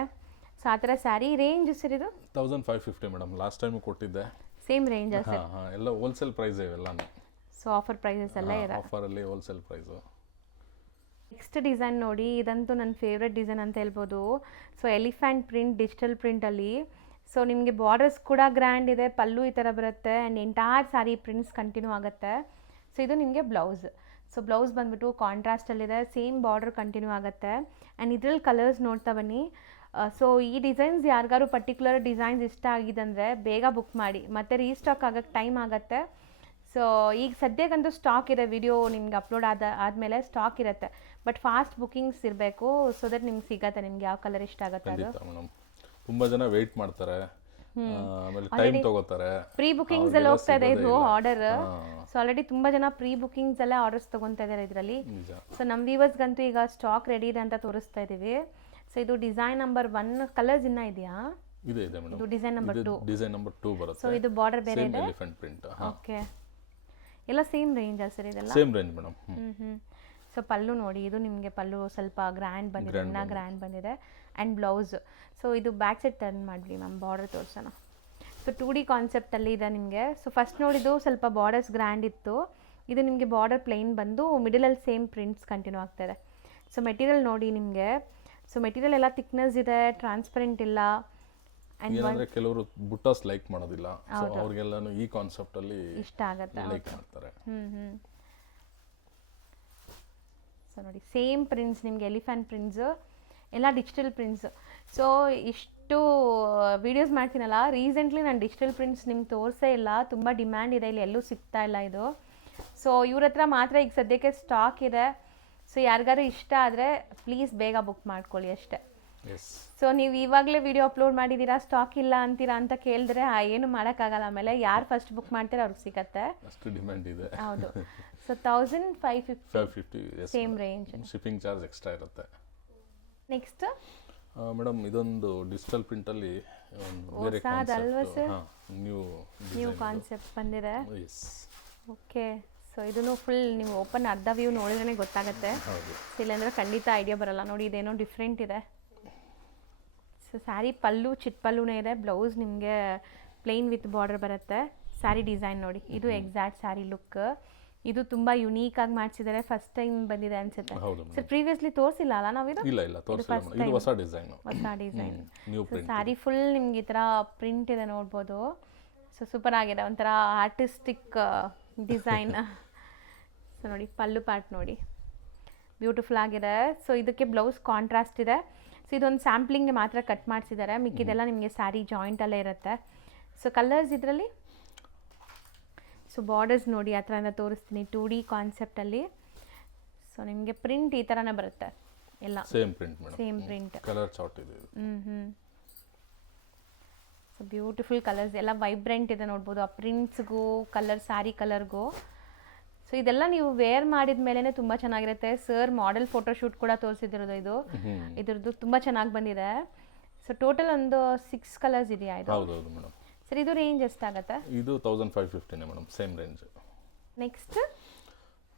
ಸೊ ಆ ಥರ ಸ್ಯಾರಿ ರೇಂಜ್ ಸರ್ ಇದು 1550 ಮೇಡಮ್, ಲಾಸ್ಟ್ ಟೈಮ್ ಕೊಟ್ಟಿದ್ದೆ. Same range sir? ಎಲ್ಲ ಹೋಲ್ಸೇಲ್ ಪ್ರೈಸ್ ಇವೆಲ್ಲನೂ. ಸೊ ಆಫರ್ ಪ್ರೈಸಸ್ ಎಲ್ಲ ಇದೆ, ಆಫರಲ್ಲಿ ಹೋಲ್ಸೇಲ್ ಪ್ರೈಸು. ನೆಕ್ಸ್ಟ್ ಡಿಸೈನ್ ನೋಡಿ, ಇದಂತೂ ನನ್ನ ಫೇವ್ರೆಟ್ ಡಿಸೈನ್ ಅಂತ ಹೇಳ್ಬೋದು. ಸೊ ಎಲಿಫೆಂಟ್ ಪ್ರಿಂಟ್, ಡಿಜಿಟಲ್ ಪ್ರಿಂಟಲ್ಲಿ. ಸೊ ನಿಮಗೆ ಬಾರ್ಡರ್ಸ್ ಕೂಡ ಗ್ರ್ಯಾಂಡ್ ಇದೆ, ಪಲ್ಲು ಈ ಥರ ಬರುತ್ತೆ, and entire sari prints continue ಆಗುತ್ತೆ. ಸೊ ಇದು ನಿಮಗೆ ಬ್ಲೌಸ್. ಸೊ ಬ್ಲೌಸ್ ಬಂದುಬಿಟ್ಟು ಕಾಂಟ್ರಾಸ್ಟಲ್ಲಿದೆ, ಸೇಮ್ ಬಾರ್ಡರ್ ಕಂಟಿನ್ಯೂ ಆಗುತ್ತೆ. ಆ್ಯಂಡ್ ಇದ್ರಲ್ಲಿ ಕಲರ್ಸ್ ನೋಡ್ತಾ ಬನ್ನಿ. ಸೊ ಈ ಡಿಸೈನ್ಸ್ ಯಾರಿಗಾರು ಪರ್ಟಿಕ್ಯುಲರ್ ಡಿಸೈನ್ಸ್ ಇಷ್ಟ ಆಗಿದೆ ಅಂದರೆ ಬೇಗ ಬುಕ್ ಮಾಡಿ, ಮತ್ತು ರೀಸ್ಟಾಕ್ ಆಗೋಕ್ಕೆ ಟೈಮ್ ಆಗುತ್ತೆ. ಸೊ ಈಗ ಸದ್ಯಕ್ಕಂತೂ ಸ್ಟಾಕ್ ಇದೆ, ವಿಡಿಯೋ ನಿಮ್ಗೆ ಅಪ್ಲೋಡ್ ಆದಮೇಲೆ ಸ್ಟಾಕ್ ಇರುತ್ತೆ. ಬಟ್ ಫಾಸ್ಟ್ ಬುಕ್ಕಿಂಗ್ಸ್ ಇರಬೇಕು, ಸೊ ದಟ್ ನಿಮ್ಗೆ ಸಿಗತ್ತೆ, ನಿಮ್ಗೆ ಯಾವ ಕಲರ್ ಇಷ್ಟ ಆಗುತ್ತೆ ಅದು. ಮೇಡಮ್ ತುಂಬ ಜನ ವೆಯ್ಟ್ ಮಾಡ್ತಾರೆ, ಆಮೇಲೆ ಟೈಮ್ ತಗೋತಾರೆ. ಪ್ರೀ ಬುಕಿಂಗ್ಸ್ ಎಲ್ಲ ಹೋಗ್ತಾ ಇದೆ ಇದು ಆರ್ಡರ್. ಸೊ ಆಲ್ರೆಡಿ ತುಂಬ ಜನ ಪ್ರೀ ಬುಕಿಂಗ್ಸ್ ಎಲ್ಲ ಆರ್ಡರ್ಸ್ ತೊಗೊತಾ ಇದ್ದಾರೆ ಇದರಲ್ಲಿ. ಸೊ ನಮ್ಮ ವ್ಯೂವರ್ಸ್ಗಂತೂ ಈಗ ಸ್ಟಾಕ್ ರೆಡಿ ಇದೆ ಅಂತ ತೋರಿಸ್ತಾ ಇದ್ದೀವಿ. ಸೊ ಇದು ಡಿಸೈನ್ ನಂಬರ್ 1, ಕಲರ್ಸ್ ಇನ್ನೂ ಇದೆಯಾ? ಇದೆ ಮೇಡಮ್. ಇದು ಡಿಸೈನ್ ನಂಬರ್ 2. ಡಿಸೈನ್ ನಂಬರ್ 2 ಬರುತ್ತೆ. ಸೊ ಇದು ಬಾರ್ಡರ್ ಬೇರೆ ಇದೆ, ಎಲಿಫೆಂಟ್ ಪ್ರಿಂಟ್. ಓಕೆ, ಎಲ್ಲ ಸೇಮ್ ರೇಂಜಾ ಸರ್ ಇದೆಲ್ಲ? Same range madam. ಸೊ ಪಲ್ಲು ನೋಡಿ, ಇದು ನಿಮಗೆ ಪಲ್ಲು ಸ್ವಲ್ಪ ಗ್ರ್ಯಾಂಡ್ ಬಂದಿದೆ, ಇನ್ನೂ ಗ್ರ್ಯಾಂಡ್ ಬಂದಿದೆ. And blouse. ಸೊ ಇದು ಬ್ಯಾಕ್ ಸೈಡ್ ಟರ್ನ್ ಮಾಡಿಬಿಡಿ ಮ್ಯಾಮ್, ಬಾರ್ಡರ್ ತೋರಿಸೋಣ. ಸೊ 2D ಕಾನ್ಸೆಪ್ಟಲ್ಲಿ ಇದೆ ನಿಮಗೆ. ಸೊ ಫಸ್ಟ್ ನೋಡಿದ್ದು ಸ್ವಲ್ಪ ಬಾರ್ಡರ್ಸ್ ಗ್ರ್ಯಾಂಡ್ ಇತ್ತು, ಇದು ನಿಮಗೆ ಬಾರ್ಡರ್ ಪ್ಲೈನ್ ಬಂದು ಮಿಡಲಲ್ಲಿ ಸೇಮ್ ಪ್ರಿಂಟ್ಸ್ ಕಂಟಿನ್ಯೂ ಆಗ್ತಾಯಿದೆ. ಸೊ ಮೆಟೀರಿಯಲ್ ನೋಡಿ ನಿಮಗೆ. ಸೊ ಮೆಟೀರಿಯಲ್ ಎಲ್ಲ ಥಿಕ್ನೆಸ್ ಇದೆ, ಟ್ರಾನ್ಸ್ಪರೆಂಟ್ ಇಲ್ಲ. ಏನಂದ್ರೆ ಕೆಲವರು ಬುಟ್ಟಾಸ್ ಲೈಕ್ ಮಾಡೋದಿಲ್ಲ, ಸೊ ಅವ್ರಿಗೆಲ್ಲನೂ ಈ ಕಾನ್ಸೆಪ್ಟ್ ಅಲ್ಲಿ ಇಷ್ಟ ಆಗುತ್ತೆ, ಲೈಕ್ ಮಾಡ್ತಾರೆ. ಸೊ ನೋಡಿ ಸೇಮ್ ಪ್ರಿಂಟ್ಸ್ ನಿಮಗೆ, ಎಲಿಫೆಂಟ್ ಪ್ರಿಂಟ್ಸ್ ಎಲ್ಲ ಡಿಜಿಟಲ್ ಪ್ರಿಂಟ್ಸ್. ಸೊ ಇಷ್ಟು ವೀಡಿಯೋಸ್ ಮಾಡ್ತೀನಲ್ಲ, ರೀಸೆಂಟ್ಲಿ ನಾನು ಡಿಜಿಟಲ್ ಪ್ರಿಂಟ್ಸ್ ನಿಮ್ಗೆ ತೋರಿಸೇ ಇಲ್ಲ, ತುಂಬ ಡಿಮ್ಯಾಂಡ್ ಇದೆ, ಇಲ್ಲಿ ಎಲ್ಲೂ ಸಿಗ್ತಾ ಇಲ್ಲ ಇದು. ಸೊ ಇವ್ರ ಹತ್ರ ಮಾತ್ರ ಈಗ ಸದ್ಯಕ್ಕೆ ಸ್ಟಾಕ್ ಇದೆ. ಸೊ ಯಾರಿಗಾರು ಇಷ್ಟ ಆದರೆ ಪ್ಲೀಸ್ ಬೇಗ ಬುಕ್ ಮಾಡ್ಕೊಳ್ಳಿ ಅಷ್ಟೇ. ಸೊ ನೀವು ಇವಾಗಲೇ ವಿಡಿಯೋ ಅಪ್ಲೋಡ್ ಮಾಡಿದ್ದೀರಾ, ಸ್ಟಾಕ್ ಇಲ್ಲ ಅಂತೀರಾ ಅಂತ ಕೇಳಿದ್ರೆ ಏನು ಮಾಡೋಕ್ಕಾಗಲ್ಲ. ಆಮೇಲೆ ಯಾರು ಫಸ್ಟ್ ಬುಕ್ ಮಾಡ್ತಾರೆ ಅವ್ರಿಗೆ ಸಿಗತ್ತೆ, ಅಷ್ಟು ಡಿಮ್ಯಾಂಡ್ ಇದೆ. ಹೌದು. So 1550 same range, shipping charge extra ಇರುತ್ತೆ. ನೆಕ್ಸ್ಟ್ ಮೇಡಮ್ ಇದೊಂದು ಡಿಜಿಟಲ್ ಪ್ರಿಂಟ್ ಅಲ್ಲಿ ಬೇರೆ ನ್ಯೂ ಕಾನ್ಸೆಪ್ಟ್ ಬಂದಿದೆ. ಓಕೆ, ಸೊ ಇದನ್ನು ಫುಲ್ ನೀವು ಓಪನ್ ಅರ್ಧ ವ್ಯೂ ನೋಡಿದ್ರೆ ಗೊತ್ತಾಗುತ್ತೆ, ಇಲ್ಲಾಂದ್ರೆ ಖಂಡಿತ ಐಡಿಯಾ ಬರಲ್ಲ. ನೋಡಿ ಇದೇನೋ ಡಿಫ್ರೆಂಟ್ ಇದೆ. ಸೊ ಸ್ಯಾರಿ ಪಲ್ಲು ಚಿಟ್ ಪಲ್ಲುನೇ ಇದೆ, ಬ್ಲೌಸ್ ನಿಮಗೆ ಪ್ಲೇನ್ ವಿತ್ ಬಾರ್ಡರ್ ಬರುತ್ತೆ. ಸ್ಯಾರಿ ಡಿಸೈನ್ ನೋಡಿ, ಇದು ಎಕ್ಸಾಕ್ಟ್ ಸ್ಯಾರಿ ಲುಕ್. ಇದು ತುಂಬ ಯುನೀಕ್ ಆಗಿ ಮಾಡಿಸಿದ್ದಾರೆ, ಫಸ್ಟ್ ಟೈಮ್ ಬಂದಿದೆ ಅನ್ಸುತ್ತೆ ಸರ್. ಪ್ರೀವಿಯಸ್ಲಿ ತೋರಿಸಿಲ್ಲ ಅಲ್ಲ ನಾವು ಇದು? ಇಲ್ಲ, ಹೊಸ ಡಿಸೈನ್. ಸೊ ಸ್ಯಾರಿ ಫುಲ್ ನಿಮ್ಗೆ ಈ ಥರ ಪ್ರಿಂಟ್ ಇದೆ ನೋಡ್ಬೋದು. ಸೊ ಸೂಪರ್ ಆಗಿದೆ, ಒಂಥರ ಆರ್ಟಿಸ್ಟಿಕ್ ಡಿಸೈನ್. ಸೊ ನೋಡಿ ಪಲ್ಲು ಪಾರ್ಟ್ ನೋಡಿ, ಬ್ಯೂಟಿಫುಲ್ ಆಗಿದೆ. ಸೊ ಇದಕ್ಕೆ ಬ್ಲೌಸ್ ಕಾಂಟ್ರಾಸ್ಟ್ ಇದೆ. ಸೊ ಇದೊಂದು ಸ್ಯಾಂಪ್ಲಿಂಗ್ಗೆ ಮಾತ್ರ ಕಟ್ ಮಾಡಿಸಿದ್ದಾರೆ, ಮಿಕ್ಕಿದೆಲ್ಲ ನಿಮಗೆ ಸ್ಯಾರಿ ಜಾಯಿಂಟಲ್ಲೇ ಇರುತ್ತೆ. ಸೊ ಕಲರ್ಸ್ ಇದರಲ್ಲಿ. ಸೊ ಬಾರ್ಡರ್ಸ್ ನೋಡಿ ಆ ಥರ ತೋರಿಸ್ತೀನಿ, 2D ಕಾನ್ಸೆಪ್ಟಲ್ಲಿ. ಸೊ ನಿಮಗೆ ಪ್ರಿಂಟ್ ಈ ಥರನೇ ಬರುತ್ತೆ ಎಲ್ಲ, same print madam, same print, colour chart ಇದೆ. ಸೊ ಬ್ಯೂಟಿಫುಲ್ ಕಲರ್ಸ್ ಎಲ್ಲ ವೈಬ್ರೆಂಟ್ ಇದೆ ನೋಡ್ಬೋದು, ಆ ಪ್ರಿಂಟ್ಸ್ಗೂ ಕಲರ್ ಸ್ಯಾರಿ ಕಲರ್ಗೂ. ಸೊ ಇದೆಲ್ಲ ನೀವು ವೇರ್ ಮಾಡಿದ ಮೇಲೇ ತುಂಬ ಚೆನ್ನಾಗಿರುತ್ತೆ. ಸರ್ ಮಾಡೆಲ್ ಫೋಟೋಶೂಟ್ ಕೂಡ ತೋರಿಸಿದಿರೋದು ಇದು, ಇದ್ರದ್ದು ತುಂಬ ಚೆನ್ನಾಗಿ ಬಂದಿದೆ. ಸೊ ಟೋಟಲ್ ಒಂದು 6 ಕಲರ್ಸ್ ಇದೆಯಾ ಇದು? ಹೌದು ಮೇಡಮ್. ಸರ್ ಇದು ರೇಂಜ್ ಎಷ್ಟಾಗುತ್ತೆ? ಇದು 1550 madam, same range. Next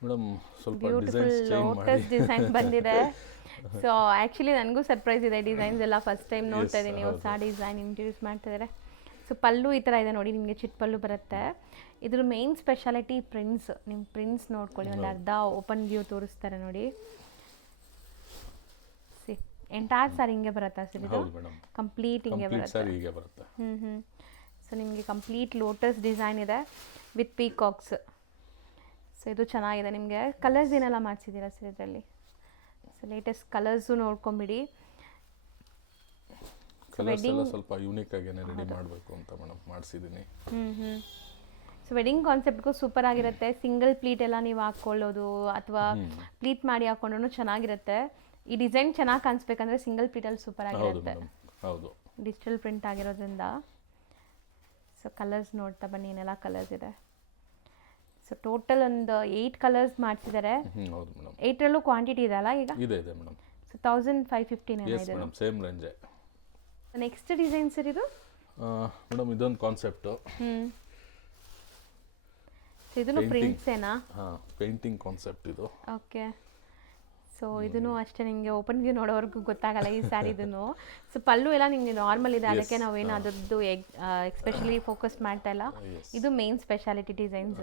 madam ಸ್ವಲ್ಪ ಬ್ಯೂಟಿಫುಲ್ ಲೋಟಸ್ ಡಿಸೈನ್ ಬಂದಿದೆ. ಸೊ ಆ್ಯಕ್ಚುಲಿ ನನಗೂ ಸರ್ಪ್ರೈಸ್ ಇದೆ, ಡಿಸೈನ್ಸ್ ಎಲ್ಲ ಫಸ್ಟ್ ಟೈಮ್ ನೋಡ್ತಾ ಇದ್ದೀನಿ, ಹೊಸ ಡಿಸೈನ್ ಇಂಟ್ರೊಡ್ಯೂಸ್ ಮಾಡ್ತಿದ್ದಾರೆ. ಸೊ ಪಲ್ಲು ಈ ಥರ ಇದೆ ನೋಡಿ, ನಿಮಗೆ ಚಿಟ್ ಪಲ್ಲು ಬರುತ್ತೆ. ಇದ್ರ ಮೇನ್ ಸ್ಪೆಷಾಲಿಟಿ ಪ್ರಿಂಟ್ಸ್. ನಿಮ್ಮ ಪ್ರಿಂಟ್ಸ್ ನೋಡ್ಕೊಳ್ಳಿ, ಒಂದು ಅರ್ಧ ಓಪನ್ ವ್ಯೂ ತೋರಿಸ್ತಾರೆ ನೋಡಿ. ಸಿ ಎಂಟೈರ್ ಸಾರಿ ಹಿಂಗೆ ಬರುತ್ತಾ ಸರ್ ಇದು ಹೌದು ಮೇಡಮ್, ಕಂಪ್ಲೀಟ್ ಹಿಂಗೆ ಕಂಪ್ಲೀಟ್ ಬರುತ್ತೆ. ಸ್ಯಾರಿ ಹೀಗೆ ಬರುತ್ತೆ. ಸೊ ನಿಮಗೆ ಕಂಪ್ಲೀಟ್ ಲೋಟಸ್ ಡಿಸೈನ್ ಇದೆ ವಿತ್ ಪೀಕಾಕ್ಸ್. ಸೊ ಇದು ಚೆನ್ನಾಗಿದೆ. ನಿಮಗೆ ಕಲರ್ಸ್ ಏನೆಲ್ಲ ಮಾಡಿಸಿದ್ದೀರಾ ಸರ್ ಇದರಲ್ಲಿ? ಸೊ ಲೇಟೆಸ್ಟ್ ಕಲರ್ಸು ನೋಡ್ಕೊಂಬಿಡಿ. ಕಲರ್ಸ್ ಎಲ್ಲ ಸ್ವಲ್ಪ ಯೂನಿಕ್ ಆಗೇನೆ ರೆಡಿ ಮಾಡಬೇಕು ಅಂತ ಮೇಡಮ್ ಮಾಡಿಸಿದ್ದೀನಿ. ಸೊ ವೆಡ್ಡಿಂಗ್ ಕಾನ್ಸೆಪ್ಟ್ಗೂ ಸೂಪರ್ ಆಗಿರುತ್ತೆ. ಸಿಂಗಲ್ ಪ್ಲೀಟ್ ಎಲ್ಲ ನೀವು ಹಾಕ್ಕೊಳ್ಳೋದು ಅಥವಾ ಪ್ಲೀಟ್ ಮಾಡಿ ಹಾಕೊಂಡ್ರೂ ಚೆನ್ನಾಗಿರುತ್ತೆ. ಈ ಡಿಸೈನ್ ಚೆನ್ನಾಗಿ ಕಾಣಿಸ್ಬೇಕಂದ್ರೆ ಸಿಂಗಲ್ ಪ್ಲೀಟಲ್ಲಿ ಸೂಪರ್ ಹೌದು ಆಗಿರುತ್ತೆ, ಮೇಡಮ್, ಹೌದು. ಡಿಜಿಟಲ್ ಪ್ರಿಂಟ್ ಆಗಿರೋದ್ರಿಂದ. ಸೊ ಕಲರ್ಸ್ ನೋಡ್ತಾ ಬನ್ನಿ, ಏನೆಲ್ಲ ಕಲರ್ಸ್ ಇದೆ. ಸೊ ಟೋಟಲ್ ಒಂದು 8 ಕಲರ್ಸ್ ಮಾಡಿಸಿದ್ದಾರೆ. ಹೌದು ಮೇಡಮ್. 8ರಲ್ಲೂ ಕ್ವಾಂಟಿಟಿ ಇದೆ ಅಲ್ಲ ಈಗ? ಇದೆ madam. So 1515 yes madam, same ರೇಂಜೇ. ನೆಕ್ಸ್ಟ್ ಡಿಸೈನ್ ಸರ್ ಇದು? ಮೇಡಮ್ ಇದೊಂದು ಕಾನ್ಸೆಪ್ಟು. ಸೊ ಇದನ್ನು ಪ್ರಿಂಟ್ಸೇನಾ? ಹಾಂ, ಪೇಂಟಿಂಗ್ ಕಾನ್ಸೆಪ್ಟ್ ಇದು. ಓಕೆ. ಸೊ ಇದನ್ನು ಅಷ್ಟೇ, ನಿಮಗೆ ಓಪನ್ ವ್ಯೂ ನೋಡೋವರೆಗೂ ಗೊತ್ತಾಗಲ್ಲ ಈ ಸ್ಯಾರಿದೂ. ಸೊ ಪಲ್ಲು ಎಲ್ಲ ನಿಮಗೆ ನಾರ್ಮಲ್ ಇದೆ, ಅದಕ್ಕೆ ನಾವೇನು ಅದರದ್ದು ಎಸ್ಪೆಷಲಿ ಫೋಕಸ್ ಮಾಡ್ತಾ ಇಲ್ಲ. ಇದು main speciality designs.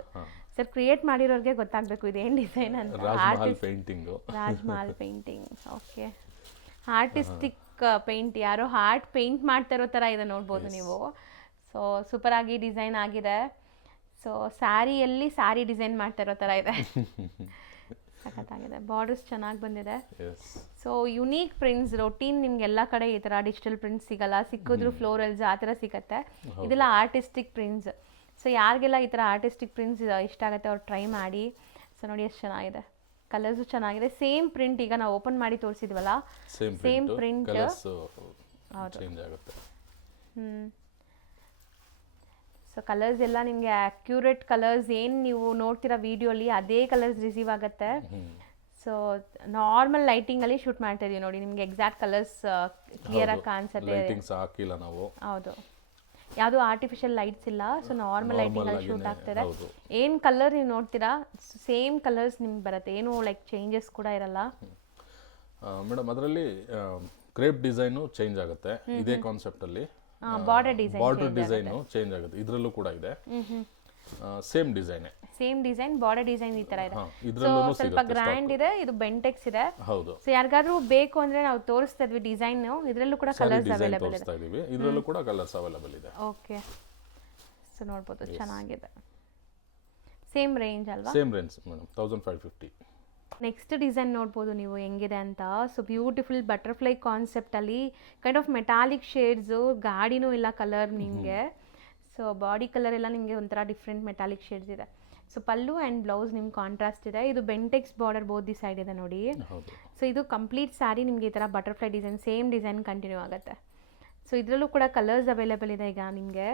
Sir create ಮಾಡಿರೋರಿಗೆ ಗೊತ್ತಾಗಬೇಕು ಇದೇನು ಡಿಸೈನ್ ಅಂತ. Rajmahal painting. Rajmahal painting. Okay. Artistic paint, ಯಾರೋ ಹಾರ್ಟ್ ಪೇಂಟ್ ಮಾಡ್ತಾ ಇರೋ ಥರ ಇದೆ ನೋಡ್ಬೋದು ನೀವು. ಸೊ ಸೂಪರಾಗಿ ಡಿಸೈನ್ ಆಗಿದೆ. ಸೊ ಸ್ಯಾರಿಯಲ್ಲಿ ಸ್ಯಾರಿ ಡಿಸೈನ್ ಮಾಡ್ತಾ ಇರೋ ಥರ ಇದೆ. ಸಖತ್ತಾಗಿದೆ. ಬಾರ್ಡರ್ಸ್ ಚೆನ್ನಾಗಿ ಬಂದಿದೆ. ಸೊ ಯುನೀಕ್ ಪ್ರಿಂಟ್ಸ್, ರೊಟೀನ್ ನಿಮ್ಗೆಲ್ಲ ಕಡೆ ಈ ಥರ ಡಿಜಿಟಲ್ ಪ್ರಿಂಟ್ಸ್ ಸಿಗಲ್ಲ, ಸಿಕ್ಕಿದ್ರು ಫ್ಲೋರಲ್ಸ್ ಆ ಥರ ಸಿಗುತ್ತೆ. ಇದೆಲ್ಲ ಆರ್ಟಿಸ್ಟಿಕ್ ಪ್ರಿಂಟ್ಸ್. ಸೊ ಯಾರಿಗೆಲ್ಲ ಈ ಥರ ಆರ್ಟಿಸ್ಟಿಕ್ ಪ್ರಿಂಟ್ಸ್ ಇಷ್ಟ ಆಗುತ್ತೆ ಅವ್ರು ಟ್ರೈ ಮಾಡಿ. ಸೊ ನೋಡಿ ಎಷ್ಟು ಚೆನ್ನಾಗಿದೆ, ಕಲರ್ಸು ಚೆನ್ನಾಗಿದೆ. ಸೇಮ್ ಪ್ರಿಂಟ್ ಈಗ ನಾವು ಓಪನ್ ಮಾಡಿ ತೋರಿಸಿದ್ವಲ್ಲ, ಸೇಮ್ ಪ್ರಿಂಟ್ ಚೇಂಜ್ ಆಗುತ್ತೆ. ಸೊ ಕಲರ್ಸ್ ಎಲ್ಲ ನಿಮಗೆ ಅಕ್ಯುರೇಟ್ ಕಲರ್ಸ್ ಏನು ನೀವು ನೋಡ್ತಿರೋ ವಿಡಿಯೋಲಿ ಅದೇ ಕಲರ್ಸ್ ರಿಸೀವ್ ಆಗುತ್ತೆ. ಸೊ ನಾರ್ಮಲ್ ಲೈಟಿಂಗಲ್ಲಿ ಶೂಟ್ ಮಾಡ್ತಾ ಇದೀವಿ ನೋಡಿ, ನಿಮಗೆ ಎಕ್ಸಾಕ್ಟ್ ಕಲರ್ಸ್ ಕ್ಲಿಯರಾಗಿ ಕಾಣಿಸುತ್ತೆ. ಲೈಟಿಂಗ್ಸ್ ಹಾಕಿಲ್ಲ ನಾವು. ಹೌದು, ಯಾವುದೂ ಆರ್ಟಿಫಿಷಿಯಲ್ ಲೈಟ್ಸ್ ಇಲ್ಲ. ಸೊ ನಾರ್ಮಲ್ ಲೈಟಿಂಗಲ್ಲಿ ಶೂಟ್ ಆಗ್ತಿದೆ. ಏನು ಕಲರ್ ನೀವು ನೋಡ್ತೀರಾ ಸೇಮ್ ಕಲರ್ಸ್ ನಿಮ್ಗೆ ಬರುತ್ತೆ, ಏನು ಲೈಕ್ ಚೇಂಜಸ್ ಕೂಡ ಇರಲ್ಲ. ಮೇಡಮ್ ಅದರಲ್ಲಿ ಕ್ರೇಪ್ ಡಿಸೈನು ಚೇಂಜ್ ಆಗುತ್ತೆ ಇದೇ ಕಾನ್ಸೆಪ್ಟಲ್ಲಿ. ಬಾರ್ಡರ್ ಡಿಸೈನ್ ಚೇಂಜ್ ಆಗುತ್ತೆ, ಇದರಲ್ಲೂ ಕೂಡ ಇದೆ. ಸೇಮ್ ಡಿಸೈನ್ ಬಾರ್ಡರ್ ಡಿಸೈನ್ ಈ ತರ ಇದೆ. ಸೊ ಸ್ವಲ್ಪ ಗ್ರ್ಯಾಂಡ್ ಇದೆ, ಇದು ಬೆಂಟೆಕ್ಸ್ ಇದೆ. ಹೌದು. ಸೊ ಯಾರಿಗಾದ್ರೂ ಬೇಕು ಅಂದ್ರೆ ನಾವು ತೋರಿಸ್ತಾ ಇದ್ವಿ ಡಿಸೈನ್, ಇದರಲ್ಲೂ ಕೂಡ ಕಲರ್ಸ್ ಅವೈಲೇಬಲ್ ಇದೆ. ಇದರಲ್ಲೂ ಕೂಡ ಕಲರ್ಸ್ ಅವೈಲೇಬಲ್ ಇದೆ. ಓಕೆ. ಸೊ ನೋಡ್ಬೋದು, ಚೆನ್ನಾಗಿದೆ. ಸೇಮ್ ರೇಂಜ್ ಅಲ್ವಾ? Same range madam, 1550. Next design ನೋಡ್ಬೋದು ನೀವು ಹೆಂಗಿದೆ ಅಂತ. ಸೊ ಬ್ಯೂಟಿಫುಲ್ ಬಟರ್ಫ್ಲೈ ಕಾನ್ಸೆಪ್ಟಲ್ಲಿ ಕೈಂಡ್ ಆಫ್ ಮೆಟಾಲಿಕ್ ಶೇಡ್ಸು, ಗಾಡಿನೂ ಇಲ್ಲ ಕಲರ್ ನಿಮಗೆ. ಸೊ ಬಾಡಿ ಕಲರ್ ಎಲ್ಲ ನಿಮಗೆ ಒಂಥರ ಡಿಫ್ರೆಂಟ್ ಮೆಟಾಲಿಕ್ ಶೇಡ್ಸ್ ಇದೆ. ಸೊ ಪಲ್ಲು ಆ್ಯಂಡ್ ಬ್ಲೌಸ್ ನಿಮ್ಗೆ ಕಾಂಟ್ರಾಸ್ಟ್ ಇದೆ. ಇದು Bentex border both the side ಇದೆ ನೋಡಿ. ಸೊ ಇದು ಕಂಪ್ಲೀಟ್ ಸ್ಯಾರಿ ನಿಮಗೆ ಈ ಥರ butterfly design, same design continue ಆಗುತ್ತೆ. ಸೊ ಇದರಲ್ಲೂ ಕೂಡ ಕಲರ್ಸ್ ಅವೈಲೇಬಲ್ ಇದೆ ಈಗ ನಿಮಗೆ.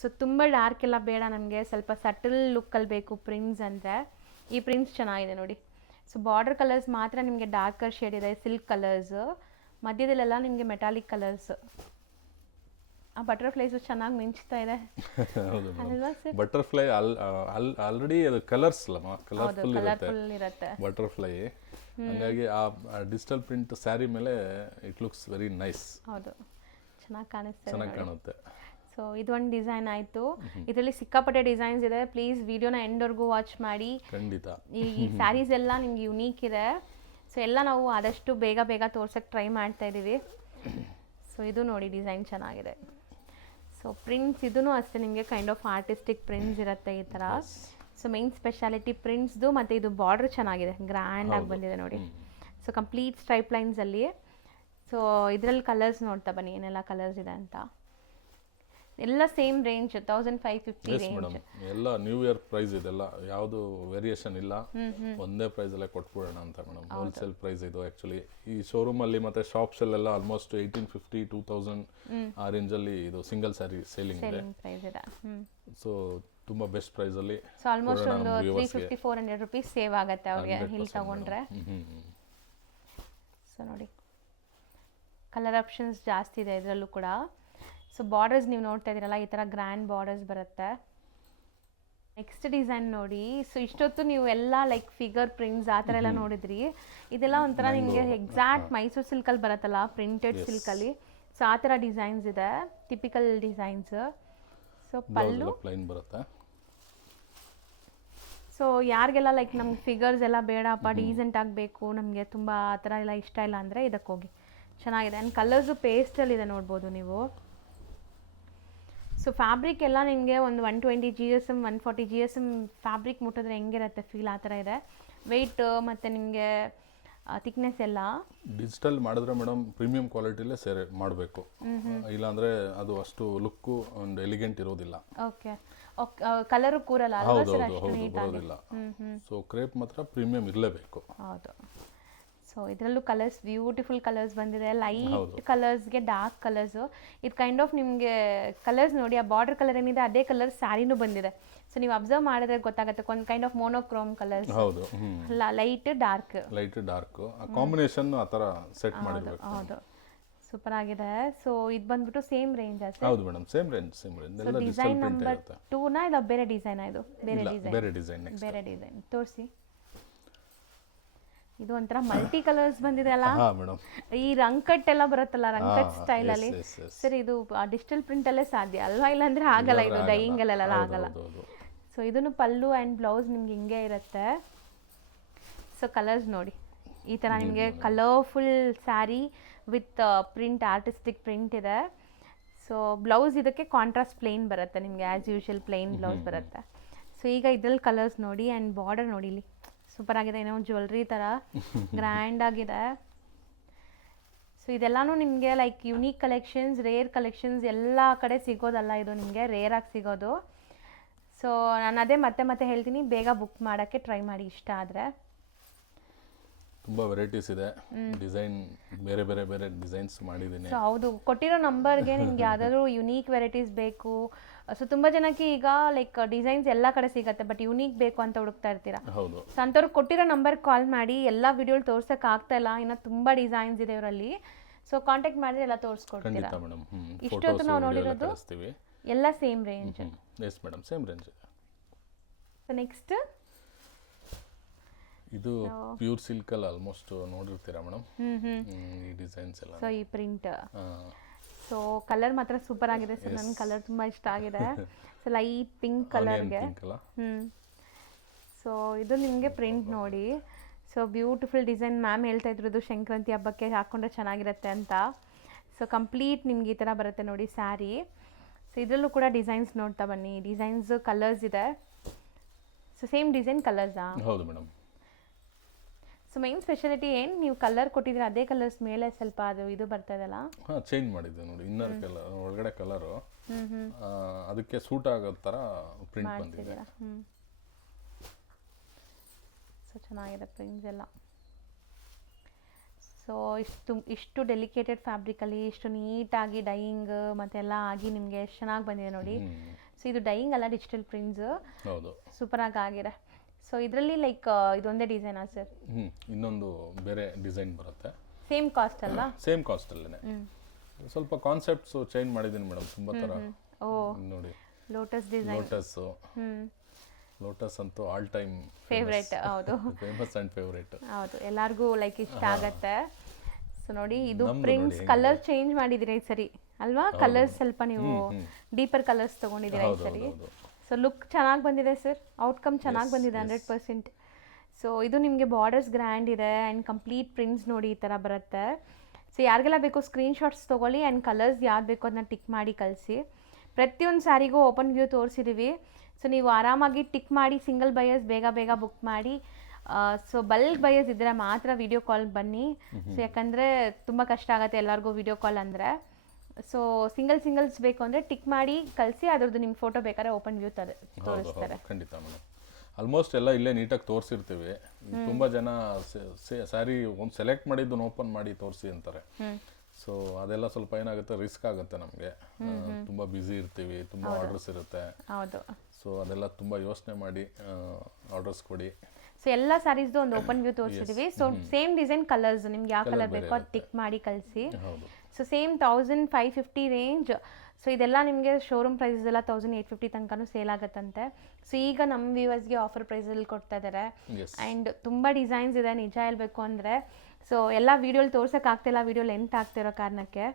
ಸೊ ತುಂಬ ಡಾರ್ಕ್ ಎಲ್ಲ ಬೇಡ ನಮಗೆ, ಸ್ವಲ್ಪ ಸಟಲ್ ಲುಕ್ಕಲ್ಲಿ ಬೇಕು ಪ್ರಿಂಟ್ಸ್ ಅಂದರೆ. ಈ ಪ್ರಿಂಟ್ಸ್ ಚೆನ್ನಾಗಿದೆ ನೋಡಿ. ಸೊ ಬಾರ್ಡರ್ ಕಲರ್ಸ್ ಮಾತ್ರ ನಿಮಗೆ ಡಾರ್ಕರ್ ಶೇಡ್ ಇದೆ, ಸಿಲ್ಕ್ ಕಲರ್ಸ್. ಮಧ್ಯದಲ್ಲೆಲ್ಲ ನಿಮಗೆ ಮೆಟಾಲಿಕ್ ಕಲರ್ಸ್. ಆ ಬಟರ್ಫ್ಲೈಸು ಚೆನ್ನಾಗಿ ಮಿಂಚ್ತಾ ಇದೆ ಅಲ್ವಾ ಸರ್? ಬಟರ್ಫ್ಲೈ ಆಲ್ರೆಡಿ ಅದು ಕಲರ್ಸ್ ಅಲ್ಲಮ್ಮ, ಕಲರ್ಫುಲ್ ಇರುತ್ತೆ ಬಟರ್ಫ್ಲೈ. ಹಾಗಾಗಿ ಆ ಡಿಜಿಟಲ್ ಪ್ರಿಂಟ್ ಸ್ಯಾರಿ ಮೇಲೆ ಇಟ್ ಲುಕ್ಸ್ ವೆರಿ ನೈಸ್. ಹೌದು, ಚೆನ್ನಾಗಿ ಕಾಣುತ್ತೆ. ಸೊ ಇದೊಂದು ಡಿಸೈನ್ ಆಯಿತು. ಇದರಲ್ಲಿ ಸಿಕ್ಕಾಪಟ್ಟೆ ಡಿಸೈನ್ಸ್ ಇದೆ. ಪ್ಲೀಸ್ ವಿಡಿಯೋನ ಎಂಡ್ವರೆಗೂ ವಾಚ್ ಮಾಡಿ. ಖಂಡಿತ. ಈ ಸ್ಯಾರೀಸ್ ಎಲ್ಲ ನಿಮ್ಗೆ ಯುನೀಕ್ ಇದೆ. ಸೊ ಎಲ್ಲ ನಾವು ಆದಷ್ಟು ಬೇಗ ತೋರ್ಸಕ್ಕೆ ಟ್ರೈ ಮಾಡ್ತಾ ಇದ್ದೀವಿ. ಸೊ ಇದು ನೋಡಿ ಡಿಸೈನ್ ಚೆನ್ನಾಗಿದೆ. ಸೊ ಪ್ರಿಂಟ್ಸ್ ಇದೂ ಅಷ್ಟೇ ನಿಮಗೆ ಕೈಂಡ್ ಆಫ್ ಆರ್ಟಿಸ್ಟಿಕ್ ಪ್ರಿಂಟ್ಸ್ ಇರುತ್ತೆ ಈ ಥರ. ಸೊ ಮೇನ್ ಸ್ಪೆಷಾಲಿಟಿ ಪ್ರಿಂಟ್ಸ್ದು, ಮತ್ತು ಇದು ಬಾರ್ಡರ್ ಚೆನ್ನಾಗಿದೆ, ಗ್ರ್ಯಾಂಡಾಗಿ ಬಂದಿದೆ ನೋಡಿ. ಸೊ ಕಂಪ್ಲೀಟ್ ಸ್ಟ್ರೈಪ್ ಲೈನ್ಸಲ್ಲಿ. ಸೊ ಇದರಲ್ಲಿ ಕಲರ್ಸ್ ನೋಡ್ತಾ ಬನ್ನಿ ಏನೆಲ್ಲ ಕಲರ್ಸ್ ಇದೆ ಅಂತ. ಎಲ್ಲ ಸೇಮ್ ರೇಂಜ್, 1550 ರೇಂಜ್. ಎಲ್ಲ ನ್ಯೂ ಇಯರ್ ಪ್ರೈಸ್ ಇದೆಲ್ಲ, ಯಾವುದು ವೇರಿಯೇಷನ್ ಇಲ್ಲ, ಒಂದೇ ಪ್ರೈಸ್ ಅಲ್ಲೇ ಕೊಟ್ಬಿಡೋಣ ಅಂತ ಮೇಡಮ್. ಹೋಲ್ಸೇಲ್ ಪ್ರೈಸ್ ಇದು ಆ್ಯಕ್ಚುಲಿ. ಈ ಶೋರೂಮ್ ಅಲ್ಲಿ ಮತ್ತೆ ಶಾಪ್ಸ್ ಅಲ್ಲೆಲ್ಲ ಆಲ್ಮೋಸ್ಟ್ 1850 2000 ಆ ರೇಂಜ್ ಅಲ್ಲಿ ಇದು ಸಿಂಗಲ್ ಸ್ಯಾರಿ ಸೇಲಿಂಗ್ ಇದೆ. ಸೊ ತುಂಬಾ ಬೆಸ್ಟ್ ಪ್ರೈಸ್ ಅಲ್ಲಿ. ಸೊ ಆಲ್ಮೋಸ್ಟ್ ಒಂದು 350-400 ರುಪೀಸ್ ಸೇವ್ ಆಗುತ್ತೆ ಅವ್ರಿಗೆ ಇಲ್ಲಿ ತಗೊಂಡ್ರೆ. ಸೊ ನೋಡಿ ಕಲರ್ ಆಪ್ಷನ್ಸ್ ಜಾಸ್ತಿ ಇದೆ ಇದರಲ್ಲೂ ಕೂಡ. ಸೊ ಬಾರ್ಡರ್ಸ್ ನೀವು ನೋಡ್ತಾ ಇದ್ದೀರಲ್ಲ, ಈ ಥರ ಗ್ರ್ಯಾಂಡ್ ಬಾರ್ಡರ್ಸ್ ಬರುತ್ತೆ. ನೆಕ್ಸ್ಟ್ ಡಿಸೈನ್ ನೋಡಿ. ಸೊ ಇಷ್ಟೊತ್ತು ನೀವು ಎಲ್ಲ ಲೈಕ್ ಫಿಗರ್ ಪ್ರಿಂಟ್ಸ್ ಆ ಥರ ಎಲ್ಲ ನೋಡಿದ್ರಿ. ಇದೆಲ್ಲ ಒಂಥರ ನಿಮಗೆ ಎಕ್ಸಾಕ್ಟ್ ಮೈಸೂರು ಸಿಲ್ಕಲ್ಲಿ ಬರುತ್ತಲ್ಲ, ಪ್ರಿಂಟೆಡ್ ಸಿಲ್ಕಲ್ಲಿ. ಸೊ ಆ ಥರ ಡಿಸೈನ್ಸ್ ಇದೆ, ಟಿಪಿಕಲ್ ಡಿಸೈನ್ಸ್. ಸೊ ಪಲ್ಲು ಪ್ಲೈನ್ ಬರುತ್ತೆ. ಸೊ ಯಾರಿಗೆಲ್ಲ ಲೈಕ್ ನಮ್ಗೆ ಫಿಗರ್ಸ್ ಎಲ್ಲ ಬೇಡಪ್ಪ ಡೀಸೆಂಟ್ ಆಗಬೇಕು ನಮಗೆ ತುಂಬ ಆ ಥರ ಎಲ್ಲ ಇಷ್ಟ ಇಲ್ಲ ಅಂದರೆ ಇದಕ್ಕೆ ಹೋಗಿ ಚೆನ್ನಾಗಿದೆ. ಆ್ಯಂಡ್ ಕಲರ್ಸು ಪೇಸ್ಟಲ್ಲಿದೆ ನೋಡ್ಬೋದು ನೀವು. ಸೊ ಫ್ಯಾಬ್ರಿಕ್ ಎಲ್ಲ ನಿಮಗೆ ಒಂದು 120 GSM 140 GSM ಫ್ಯಾಬ್ರಿಕ್ ಮುಟ್ಟಿದ್ರೆ ಹೆಂಗಿರುತ್ತೆ ಫೀಲ್ ಆ ಥರ ಇದೆ. ವೆಯ್ಟ್ ಮತ್ತು ನಿಮಗೆ ಥಿಕ್ನೆಸ್ ಎಲ್ಲ ಡಿಜಿಟಲ್ ಮಾಡಿದ್ರೆ ಮೇಡಮ್ ಪ್ರೀಮಿಯಂ ಕ್ವಾಲಿಟಿಲೇ ಸೇರೆ ಮಾಡಬೇಕು, ಇಲ್ಲಾಂದರೆ ಅದು ಅಷ್ಟು ಲುಕ್ಕು ಒಂದು ಎಲಿಗೆಂಟ್ ಇರೋದಿಲ್ಲ. ಓಕೆ ಕಲರು ಕೂರಲ್ಲ ಅಲ್ವಾ ಹೌದು ಸರ್ ಹೌದು ಅಷ್ಟು ಹೌದು ನೀಟಾಗಿ? ಬರೋದಿಲ್ಲ. ಸೊ ಕ್ರೇಪ್ ಮಾತ್ರ ಪ್ರೀಮಿಯಂ ಇರಲೇಬೇಕು. ಹೌದು. ಸೊ ಇದರಲ್ಲೂ ಕಲರ್ಸ್ ಬ್ಯೂಟಿಫುಲ್ ಕಲರ್ಸ್ ಬಂದಿದೆ, ಲೈಟ್ ಕಲರ್ಸ್ಗೆ ಡಾರ್ಕ್ ಕಲರ್ಸು. ಇದು ಕೈಂಡ್ ಆಫ್ ನಿಮಗೆ ಕಲರ್ಸ್ ನೋಡಿ, ಆ ಬಾರ್ಡರ್ ಕಲರ್ ಏನಿದೆ ಅದೇ ಕಲರ್ ಸ್ಯಾರಿನೂ ಬಂದಿದೆ. ಸೊ ನೀವು ಅಬ್ಸರ್ವ್ ಮಾಡಿದ್ರೆ ಗೊತ್ತಾಗುತ್ತೆ, ಒಂದು ಕೈಂಡ್ ಆಫ್ ಮೋನೋಕ್ರೋಮ್ ಕಲರ್ಸ್, ಹೌದು light dark. Light dark combination ಆ ಥರ ಸೆಟ್ ಮಾಡಿರ್ಬೇಕು. ಹೌದು ಸೂಪರ್ ಆಗಿದೆ. ಸೊ ಇದು ಬಂದ್ಬಿಟ್ಟು ಸೇಮ್ ರೇಂಜ್ ಅಷ್ಟೇ. ಹೌದು ಮೇಡಮ್, ಸೇಮ್ ರೇಂಜ್ ಎಲ್ಲ ಡಿಜಿಟಲ್ ಡಿಸೈನ್ ಪ್ರಿಂಟ್ ನಂಬರ್ ಇರುತ್ತೆ. 2 ಇಲ್ಲ ಬೇರೆ ಡಿಸೈನ್? ಇದು ಬೇರೆ ಇಲ್ಲ, ಡಿಸೈನ್. ಬೇರೆ ಡಿಸೈನ್. ನೆಕ್ಸ್ಟ್ ಬೇರೆ ಡಿಸೈನ್ ತೋರಿಸಿ. ಇದು ಒಂಥರ ಮಲ್ಟಿ ಕಲರ್ಸ್ ಬಂದಿದೆ ಅಲ್ಲ, ಹಾ ಮೇಡಮ್. ಈ ರಂಕಟ್ ಎಲ್ಲ ಬರುತ್ತಲ್ಲ, ರಂಕಟ್ ಸ್ಟೈಲ್ ಅಲ್ಲಿ. yes, yes. ಸರ್ ಇದು ಡಿಜಿಟಲ್ ಪ್ರಿಂಟ್ ಅಲ್ಲೇ ಸಾಧ್ಯ ಅಲ್ವಾ? ಇಲ್ಲಾಂದ್ರೆ ಆಗಲ್ಲ, ಇದು ಡೈಯಿಂಗ್ ಅಲ್ಲೆಲ್ಲ ಆಗಲ್ಲ. ಸೊ ಇದನ್ನು ಪಲ್ಲು ಆ್ಯಂಡ್ ಬ್ಲೌಸ್ ನಿಮ್ಗೆ ಹಿಂಗೆ ಇರುತ್ತೆ. ಸೊ ಕಲರ್ಸ್ ನೋಡಿ, ಈ ಥರ ನಿಮಗೆ colourful sari with print, artistic print ಇದೆ. ಸೊ ಬ್ಲೌಸ್ ಇದಕ್ಕೆ ಕಾಂಟ್ರಾಸ್ಟ್ ಪ್ಲೇನ್ ಬರುತ್ತೆ ನಿಮಗೆ, ಆ್ಯಸ್ ಯೂಶುವಲ್ ಪ್ಲೇನ್ ಬ್ಲೌಸ್ ಬರುತ್ತೆ. ಸೊ ಈಗ ಇದ್ರಲ್ಲಿ ಕಲರ್ಸ್ ನೋಡಿ ಆ್ಯಂಡ್ ಬಾರ್ಡರ್ ನೋಡಿ, ಇಲ್ಲಿ ಸೂಪರ್ ಆಗಿದೆ, ಏನೋ ಜ್ಯುವೆಲ್ರಿ ಥರ ಗ್ರ್ಯಾಂಡ್ ಆಗಿದೆ. ಸೊ ಇದೆಲ್ಲನೂ ನಿಮಗೆ like unique collections, rare collections, ಎಲ್ಲ ಕಡೆ ಸಿಗೋದಲ್ಲ, ಇದು ನಿಮಗೆ ರೇರ್ ಆಗಿ ಸಿಗೋದು. ಸೊ ನಾನು ಅದೇ ಮತ್ತೆ ಹೇಳ್ತೀನಿ, ಬೇಗ ಬುಕ್ ಮಾಡೋಕ್ಕೆ ಟ್ರೈ ಮಾಡಿ ಇಷ್ಟ ಆದರೆ. ತುಂಬ ವೆರೈಟೀಸ್ ಇದೆ, ಡಿಸೈನ್ ಬೇರೆ ಬೇರೆ ಬೇರೆ ಡಿಸೈನ್ಸ್ ಮಾಡಿದ್ದೀನಿ. ಸೊ ಹೌದು, ಕೊಟ್ಟಿರೋ ನಂಬರ್ಗೆ ನಿಮ್ಗೆ ಯಾವ್ದಾದ್ರು ಯುನೀಕ್ ವೆರೈಟೀಸ್ ಬೇಕು. ಸೊ ತುಂಬ ಜನಕ್ಕೆ ಈಗ ಲೈಕ್ ಡಿಸೈನ್ಸ್ ಎಲ್ಲ ಕಡೆ ಸಿಗುತ್ತೆ, ಬಟ್ ಯುನೀಕ್ ಬೇಕು ಅಂತ ಹುಡುಕ್ತಾ ಇರ್ತೀರಾ. ಹೌದು. ಸೊ ಅಂಥವ್ರು ಕೊಟ್ಟಿರೋ ನಂಬರ್ ಕಾಲ್ ಮಾಡಿ, ಎಲ್ಲ ವಿಡಿಯೋಲಿ ತೋರ್ಸೋಕೆ ಆಗ್ತಾ ಇಲ್ಲ, ಇನ್ನು ತುಂಬ ಡಿಸೈನ್ಸ್ ಇದೆ ಇವರಲ್ಲಿ. ಸೊ ಕಾಂಟ್ಯಾಕ್ಟ್ ಮಾಡಿದ್ರೆ ಎಲ್ಲ ತೋರಿಸ್ಕೊಡ್ತೀರಾ. ಖಂಡಿತ ಮೇಡಮ್. ಇಷ್ಟೊತ್ತು ನಾವು ನೋಡಿರೋದು ಎಲ್ಲ same range. Yes madam, same range ಇದೆ. ಸೊ ನೆಕ್ಸ್ಟ್ ಇದು ಪ್ಯೂರ್ ಸಿಲ್ಕ್ ಅಲ್ಲಿ ಆಲ್ಮೋಸ್ಟ್ ನೋಡಿರ್ತೀರಾ ಮೇಡಮ್, ಈ ಡಿಸೈನ್ಸ್ ಎಲ್ಲ. ಸೊ ಈ ಪ್ರಿಂಟ್, ಸೊ ಕಲರ್ ಮಾತ್ರ ಸೂಪರ್ ಆಗಿದೆ ಸರ್, ನನ್ನ ಕಲರ್ ತುಂಬ ಇಷ್ಟ ಆಗಿದೆ. ಸೊ ಲೈಟ್ ಪಿಂಕ್ ಕಲರ್ಗೆ. ಸೊ ಇದು ನಿಮಗೆ ಪ್ರಿಂಟ್ ನೋಡಿ, ಸೊ ಬ್ಯೂಟಿಫುಲ್ ಡಿಸೈನ್. ಮ್ಯಾಮ್ ಹೇಳ್ತಾ ಇದ್ರದ್ದು ಸಂಕ್ರಾಂತಿ ಹಬ್ಬಕ್ಕೆ ಹಾಕ್ಕೊಂಡ್ರೆ ಚೆನ್ನಾಗಿರುತ್ತೆ ಅಂತ. ಸೊ ಕಂಪ್ಲೀಟ್ ನಿಮ್ಗೆ ಈ ಥರ ಬರುತ್ತೆ ನೋಡಿ ಸ್ಯಾರಿ. ಸೊ ಇದರಲ್ಲೂ ಕೂಡ ಡಿಸೈನ್ಸ್ ನೋಡ್ತಾ ಬನ್ನಿ, ಡಿಸೈನ್ಸ್ ಕಲರ್ಸ್ ಇದೆ. ಸೊ ಸೇಮ್ ಡಿಸೈನ್ ಕಲರ್ಸಾ? ಹೌದು ಮೇಡಮ್. ಸೊ ಮೈನ್ ಸ್ಪೆಷಾಲಿಟಿ ಏನು, ನೀವು ಕಲರ್ ಕೊಟ್ಟಿದ್ರೆ ಅದೇ ಕಲರ್ಸ್ ಮೇಲೆ ಸ್ವಲ್ಪ ಅದು ಇದು ಬರ್ತಾ ಇದೆಲ್ಲ. ಹಾಂ, ಚೇಂಜ್ ಮಾಡಿದ್ದೆ ನೋಡಿ, ಇನ್ನರ್ ಕಲರ್ ಒಳಗಡೆ ಕಲರು ಅದಕ್ಕೆ ಸೂಟ್ ಆಗೋ ಥರ ಪ್ರಿಂಟ್ ಬಂದಿದೆ. ಸೊ ಚೆನ್ನಾಗಿದೆ ಪ್ರಿಂಟ್ಸ್ ಎಲ್ಲ. ಸೊ ಇಷ್ಟು ಡೆಲಿಕೇಟೆಡ್ ಫ್ಯಾಬ್ರಿಕಲ್ಲಿ ಇಷ್ಟು ನೀಟಾಗಿ ಡೈಯಿಂಗ್ ಮತ್ತೆಲ್ಲ ಆಗಿ ನಿಮಗೆ ಎಷ್ಟು ಚೆನ್ನಾಗಿ ಬಂದಿದೆ ನೋಡಿ. ಸೊ ಇದು ಡೈಯಿಂಗ್ ಅಲ್ಲ, ಡಿಜಿಟಲ್ ಪ್ರಿಂಟ್ಸ್. ಹೌದು, ಸೂಪರಾಗಿ ಆಗಿದೆ. ಸೊ ಇದರಲ್ಲಿ ಲೈಕ್ ಇದೊಂದೇ ಡಿಸೈನಾ ಸರ್? ಇನ್ನೊಂದು ಬೇರೆ ಡಿಸೈನ್ ಬರುತ್ತೆ. ಸೇಮ್ ಕಾಸ್ಟ್ ಅಲ್ವಾ? ಸೇಮ್ ಕಾಸ್ಟ್ ಅಲ್ಲೇ, ಸ್ವಲ್ಪ ಕಾನ್ಸೆಪ್ಟ್ಸ್ ಚೇಂಜ್ ಮಾಡಿದ್ದೀನಿ ಮೇಡಮ್, ತುಂಬಾ ಥರ. ಓ ನೋಡಿ, ಲೋಟಸ್ ಡಿಸೈನ್. ಲೋಟಸ್ ಅಂತೂ ಆಲ್ ಟೈಮ್ ಫೇವ್ರೇಟ್. ಹೌದು, ಫೇಮಸ್ ಅಂಡ್ ಫೇವ್ರೇಟ್. ಹೌದು, ಎಲ್ಲರಿಗೂ ಲೈಕ್ ಇಷ್ಟ ಆಗತ್ತೆ. ಸೊ ನೋಡಿ, ಇದು ಪ್ರಿಂಟ್ಸ್ ಕಲರ್ ಚೇಂಜ್ ಮಾಡಿದಿರಿ ಈ ಸರಿ ಅಲ್ವಾ? ಕಲರ್ಸ್ ಸ್ವಲ್ಪ ನೀವು ಡೀಪರ್ ಕಲರ್ಸ್ ತಗೊಂಡಿದ್ದೀರಾ ಈ ಸರಿ. ಸೊ ಲುಕ್ ಚೆನ್ನಾಗಿ ಬಂದಿದೆ ಸರ್, ಔಟ್ಕಮ್ ಚೆನ್ನಾಗಿ ಬಂದಿದೆ 100%. ಸೊ ಇದು ನಿಮಗೆ ಬಾರ್ಡರ್ಸ್ ಗ್ರ್ಯಾಂಡ್ ಇದೆ ಆ್ಯಂಡ್ ಕಂಪ್ಲೀಟ್ ಪ್ರಿಂಟ್ಸ್ ನೋಡಿ ಈ ಥರ ಬರುತ್ತೆ. ಸೊ ಯಾರಿಗೆಲ್ಲ ಬೇಕು ಸ್ಕ್ರೀನ್ಶಾಟ್ಸ್ ತೊಗೊಳ್ಳಿ ಆ್ಯಂಡ್ ಕಲರ್ಸ್ ಯಾವ್ದು ಬೇಕೋ ಅದನ್ನ ಟಿಕ್ ಮಾಡಿ ಕಳಿಸಿ. ಪ್ರತಿಯೊಂದು ಸ್ಯಾರಿಗೂ ಓಪನ್ ವ್ಯೂ ತೋರಿಸಿದ್ದೀವಿ. ಸೊ ನೀವು ಆರಾಮಾಗಿ ಟಿಕ್ ಮಾಡಿ ಸಿಂಗಲ್ ಬಯರ್ಸ್ ಬೇಗ ಬುಕ್ ಮಾಡಿ. ಸೊ ಬಲ್ಕ್ ಬಯರ್ಸ್ ಇದ್ದರೆ ಮಾತ್ರ ವಿಡಿಯೋ ಕಾಲ್ ಬನ್ನಿ. ಸೊ ಯಾಕಂದರೆ ತುಂಬ ಕಷ್ಟ ಆಗುತ್ತೆ ಎಲ್ಲರಿಗೂ ವಿಡಿಯೋ ಕಾಲ್ ಅಂದರೆ. ಸೊ ಸಿಂಗಲ್ಸ್ ಬೇಕು ಅಂದರೆ ಟಿಕ್ ಮಾಡಿ ಕಳಿಸಿ, ಅದ್ರದ್ದು ನಿಮ್ಮ ಫೋಟೋ ಬೇಕಾದ್ರೆ ಓಪನ್ ವ್ಯೂ ತೋರಿಸ್ತಾರೆ. ಖಂಡಿತ ಮೇಡಮ್, ಆಲ್ಮೋಸ್ಟ್ ಎಲ್ಲ ಇಲ್ಲೇ ನೀಟಾಗಿ ತೋರಿಸಿರ್ತೀವಿ. ತುಂಬ ಜನ ಸ್ಯಾರಿ ಒಂದು ಸೆಲೆಕ್ಟ್ ಮಾಡಿದ್ದನ್ನು ಓಪನ್ ಮಾಡಿ ತೋರಿಸಿ ಅಂತಾರೆ. ಸೊ ಅದೆಲ್ಲ ಸ್ವಲ್ಪ ಏನಾಗುತ್ತೆ, ರಿಸ್ಕ್ ಆಗುತ್ತೆ ನಮಗೆ. ತುಂಬ ಬ್ಯುಸಿ ಇರ್ತೀವಿ, ತುಂಬ ಆರ್ಡರ್ಸ್ ಇರುತ್ತೆ. ಹೌದು. ಸೊ ಅದೆಲ್ಲ ತುಂಬ ಯೋಚನೆ ಮಾಡಿ ಆರ್ಡರ್ಸ್ ಕೊಡಿ. ಸೊ ಎಲ್ಲ ಸ್ಯಾರೀಸ್ದು ಒಂದು ಓಪನ್ ವ್ಯೂ ತೋರಿಸಿದ್ದೀವಿ. ಸೊ ಸೇಮ್ ಡಿಸೈನ್ ಕಲರ್ಸ್ ನಿಮ್ಗೆ ಯಾವ ಕಲರ್ ಬೇಕೋ ಅದು ಟಿಕ್ ಮಾಡಿ ಕಳಿಸಿ. So same 1550 range. ಸೊ ಇದೆಲ್ಲ ನಿಮಗೆ ಶೋರೂಮ್ ಪ್ರೈಸಸ್ ಎಲ್ಲ 1850 ತನಕನೂ ಸೇಲ್ ಆಗುತ್ತಂತೆ. ಸೊ ಈಗ ನಮ್ಮ ವ್ಯೂವರ್ಸ್ಗೆ ಆಫರ್ ಪ್ರೈಸಲ್ಲಿ ಕೊಡ್ತಾ ಇದ್ದಾರೆ. ಆ್ಯಂಡ್ ತುಂಬ ಡಿಸೈನ್ಸ್ ಇದೆ ನಿಜ ಹೇಳಬೇಕು ಅಂದರೆ. ಸೊ ಎಲ್ಲ ವೀಡಿಯೋಲಿ ತೋರ್ಸೋಕ್ಕಾಗ್ತಿಲ್ಲ, ವೀಡಿಯೋ ಲೆಂತ್ ಆಗ್ತಿರೋ ಕಾರಣಕ್ಕೆ.